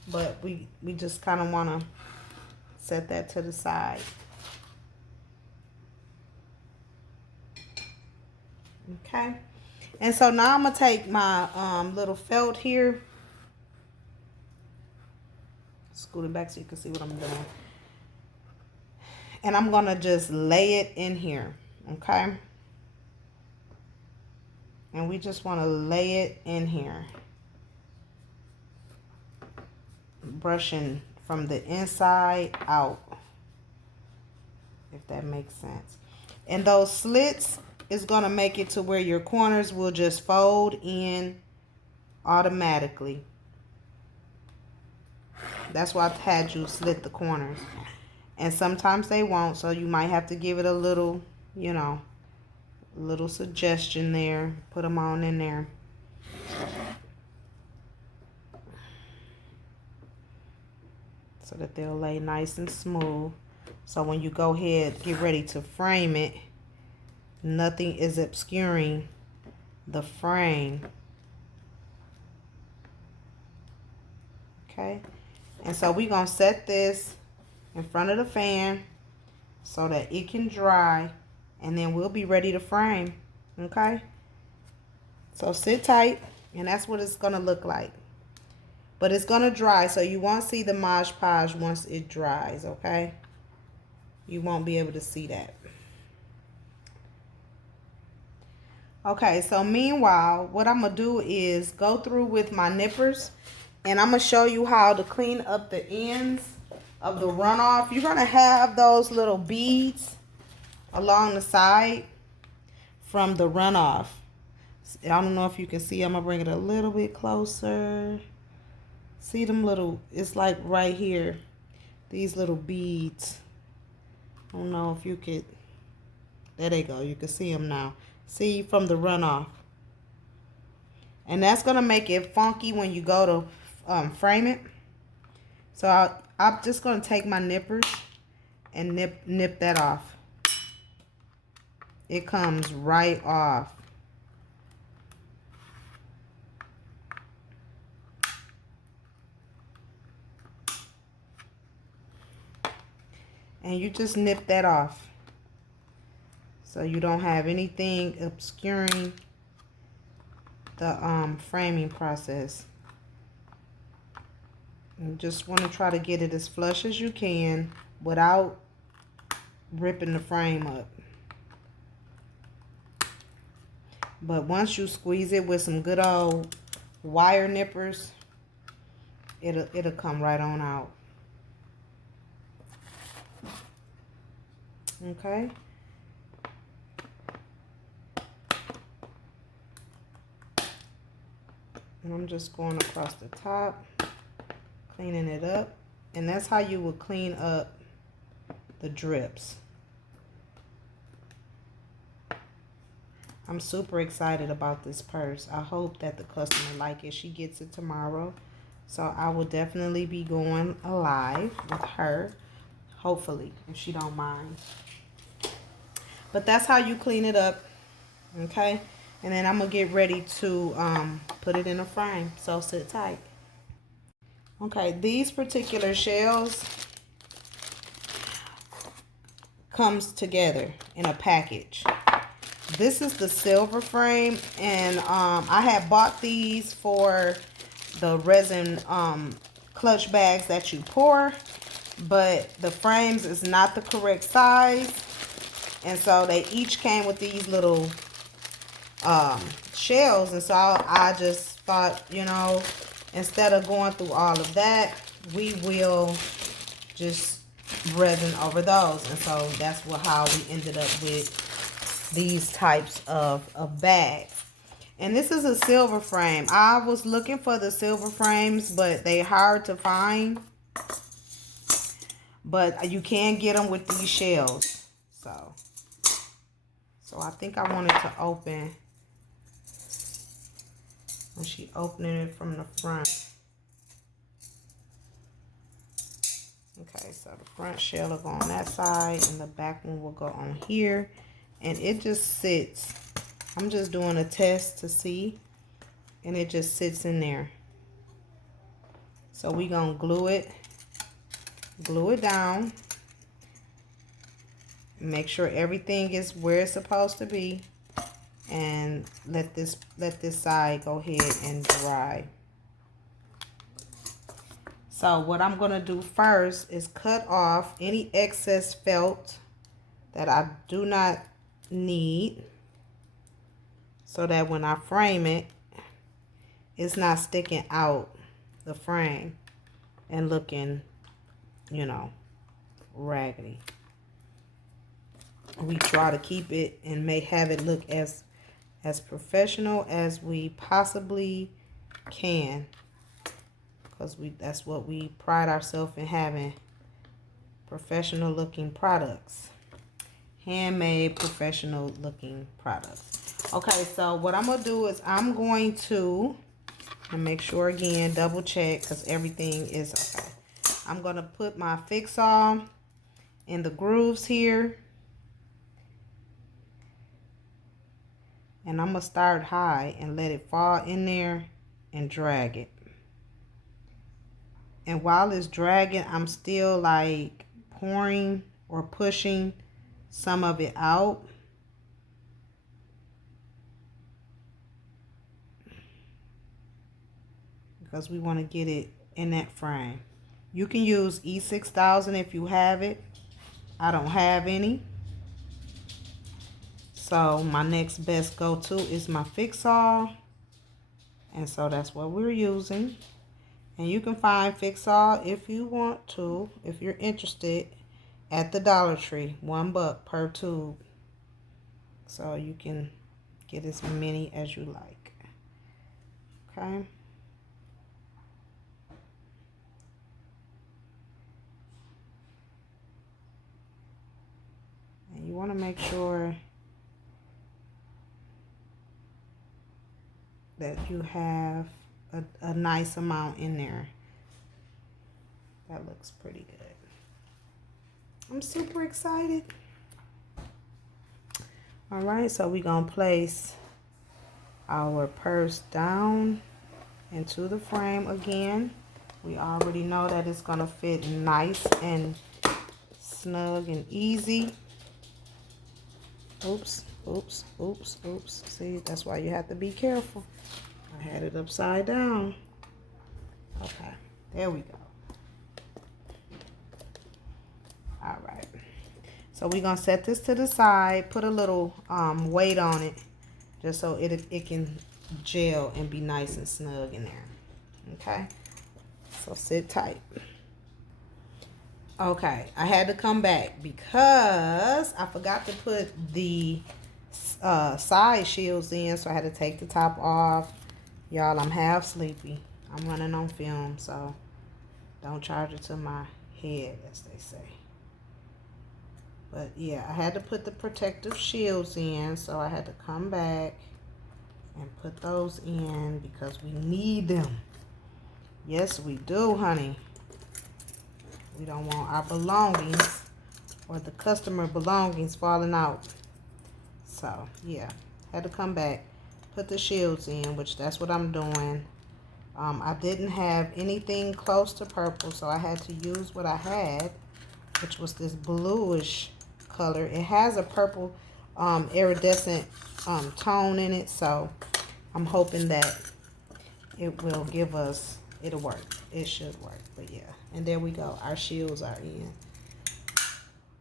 But we just kind of want to set that to the side. Okay. And so now I'm going to take my little felt here. Scoot it back so you can see what I'm doing. And I'm going to just lay it in here. Okay. And we just want to lay it in here. Brushing from the inside out. If that makes sense. And those slits is going to make it to where your corners will just fold in automatically. That's why I had you slit the corners. And sometimes they won't, so you might have to give it a little, you know, little suggestion there. Put them on in there. So that they'll lay nice and smooth. So when you go ahead, get ready to frame it, nothing is obscuring the frame. Okay. And so we're going to set this in front of the fan so that it can dry. And then we'll be ready to frame. Okay. So sit tight. And that's what it's going to look like. But it's going to dry. So you won't see the Mod Podge once it dries. Okay. You won't be able to see that. Okay. So meanwhile, what I'm going to do is go through with my nippers. And I'm going to show you how to clean up the ends of the runoff. You're going to have those little beads along the side from the runoff. I don't know if you can see. I'm going to bring it a little bit closer. See them little, it's like right here. These little beads. I don't know if you could. There they go. You can see them now. See from the runoff. And that's going to make it funky when you go to frame it. So I'm just going to take my nippers and nip that off. It comes right off. And you just nip that off. So you don't have anything obscuring the framing process. You just want to try to get it as flush as you can without ripping the frame up. But once you squeeze it with some good old wire nippers, it'll come right on out. Okay. And I'm just going across the top, cleaning it up. And that's how you will clean up the drips. I'm super excited about this purse. I hope that the customer like it. She gets it tomorrow. So I will definitely be going live with her. Hopefully, if she don't mind. But that's how you clean it up. Okay. And then I'm going to get ready to put it in a frame. So sit tight. Okay. These particular shells comes together in a package. This is the silver frame, and I had bought these for the resin clutch bags that you pour, but the frames is not the correct size, and so they each came with these little shells, and so I just thought, you know, instead of going through all of that, we will just resin over those. And so that's how we ended up with these types of bags. And this is a silver frame. I was looking for the silver frames, but they're hard to find. But you can get them with these shells. So I think I wanted to open, when she opening it from the front. Okay, so the front shell will go on that side and the back one will go on here. And it just sits. I'm just doing a test to see. And it just sits in there. So we're going to glue it down. Make sure everything is where it's supposed to be. And let this side go ahead and dry. So what I'm going to do first is cut off any excess felt that I do not need, so that when I frame it, it's not sticking out the frame and looking, you know, raggedy. We try to keep it and have it look as professional as we possibly can, because that's what we pride ourselves in, having professional looking products, handmade professional looking products. Okay, so what I'm gonna do is I'm going to make sure, again, double check, because everything is okay. I'm gonna put my fix-all in the grooves here, and I'm gonna start high and let it fall in there and drag it. And while it's dragging, I'm still like pouring or pushing some of it out. Because we want to get it in that frame. You can use E6000 if you have it. I don't have any. So my next best go-to is my fix-all. And so that's what we're using. And you can find fix-all if you want to, if you're interested, at the Dollar Tree. $1 per tube. So you can get as many as you like. Okay. And you want to make sure that you have a nice amount in there. That looks pretty good. I'm super excited. All right, so we're gonna place our purse down into the frame again. We already know that it's gonna fit nice and snug and easy. Oops, oops, oops, oops. See, that's why you have to be careful. I had it upside down. Okay, there we go. All right. So we're going to set this to the side, put a little weight on it, just so it can gel and be nice and snug in there. Okay? So sit tight. Okay, I had to come back because I forgot to put the side shields in, so I had to take the top off. Y'all, I'm half sleepy. I'm running on film, so don't charge it to my head, as they say. But yeah, I had to put the protective shields in, so I had to come back and put those in because we need them. Yes, we do, honey. We don't want our belongings or the customer belongings falling out. So yeah, had to come back, put the shields in, which that's what I'm doing. I didn't have anything close to purple, so I had to use what I had, which was this bluish color. It has a purple iridescent tone in it, so I'm hoping that it will give us, it'll work. It should work. But yeah, and there we go. Our shields are in.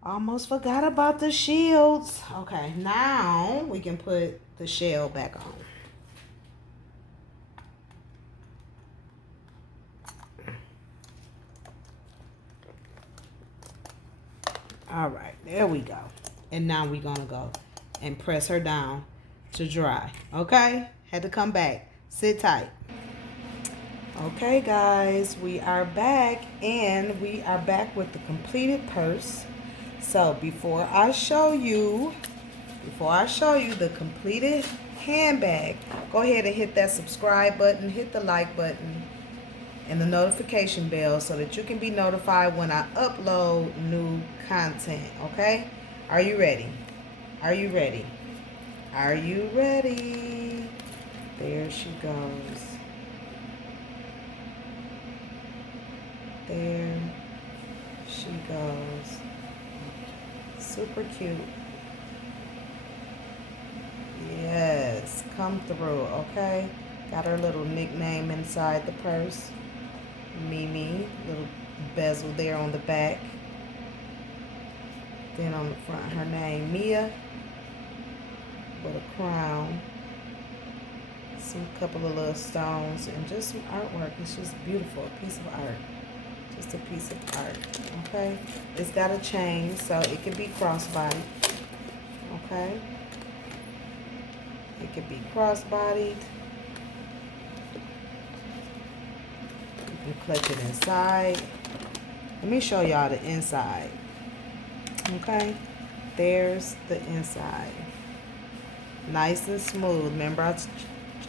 Almost forgot about the shields. Okay, now we can put the shell back on. All right, there we go. And now we're gonna go and press her down to dry. Okay, had to come back. Sit tight. Okay guys, we are back, and we are back with the completed purse. So before I show you the completed handbag, go ahead and hit that subscribe button, hit the like button, and the notification bell so that you can be notified when I upload new content. Okay, are you ready? Are you ready? Are you ready? There she goes. There she goes. Super cute. Yes, come through. Okay, got her little nickname inside the purse, Mimi. Little bezel there on the back. Then on the front, her name Mia, with a crown, some couple of little stones, and just some artwork. It's just beautiful, a piece of art. Just a piece of art. Okay, it's got a chain, so it could be crossbody. Okay, it could be crossbodied. You can clutch it inside. Let me show y'all the inside. Okay, there's the inside. Nice and smooth. Remember I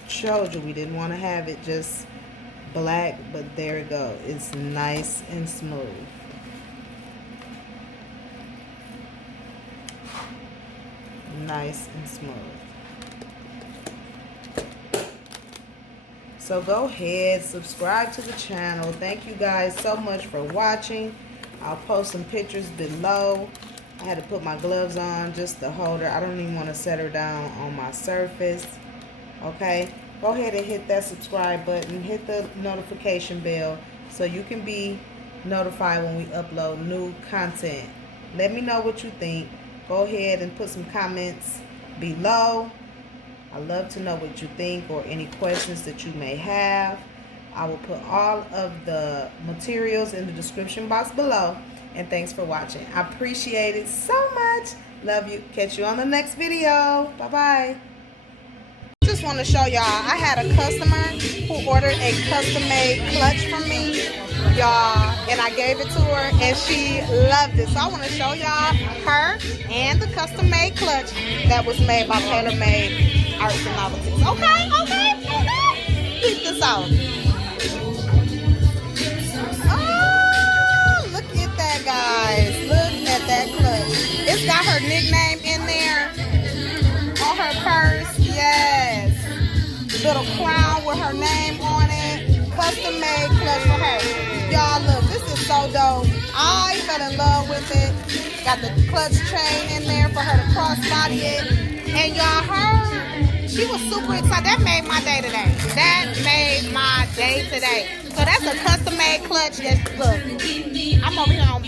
showed you we didn't want to have it just black, but there it goes. It's nice and smooth. Nice and smooth. So go ahead, subscribe to the channel. Thank you guys so much for watching. I'll post some pictures below. I had to put my gloves on just to hold her. I don't even want to set her down on my surface. Okay, go ahead and hit that subscribe button. Hit the notification bell so you can be notified when we upload new content. Let me know what you think. Go ahead and put some comments below. I love to know what you think or any questions that you may have. I will put all of the materials in the description box below. And thanks for watching. I appreciate it so much. Love you. Catch you on the next video. Bye-bye. Just want to show y'all, I had a customer who ordered a custom-made clutch from me, y'all, and I gave it to her, and she loved it. So I want to show y'all her and the custom-made clutch that was made by Tailor Made Arts and Novelties. Okay. Keep this out. Guys, look at that clutch. It's got her nickname in there on her purse. Yes, little crown with her name on it. Custom made clutch for her. Y'all, look, this is so dope. I fell in love with it. Got the clutch chain in there for her to crossbody it. And y'all, she was super excited. That made my day today. That made my day today. So that's a custom made clutch. Look, I'm over here on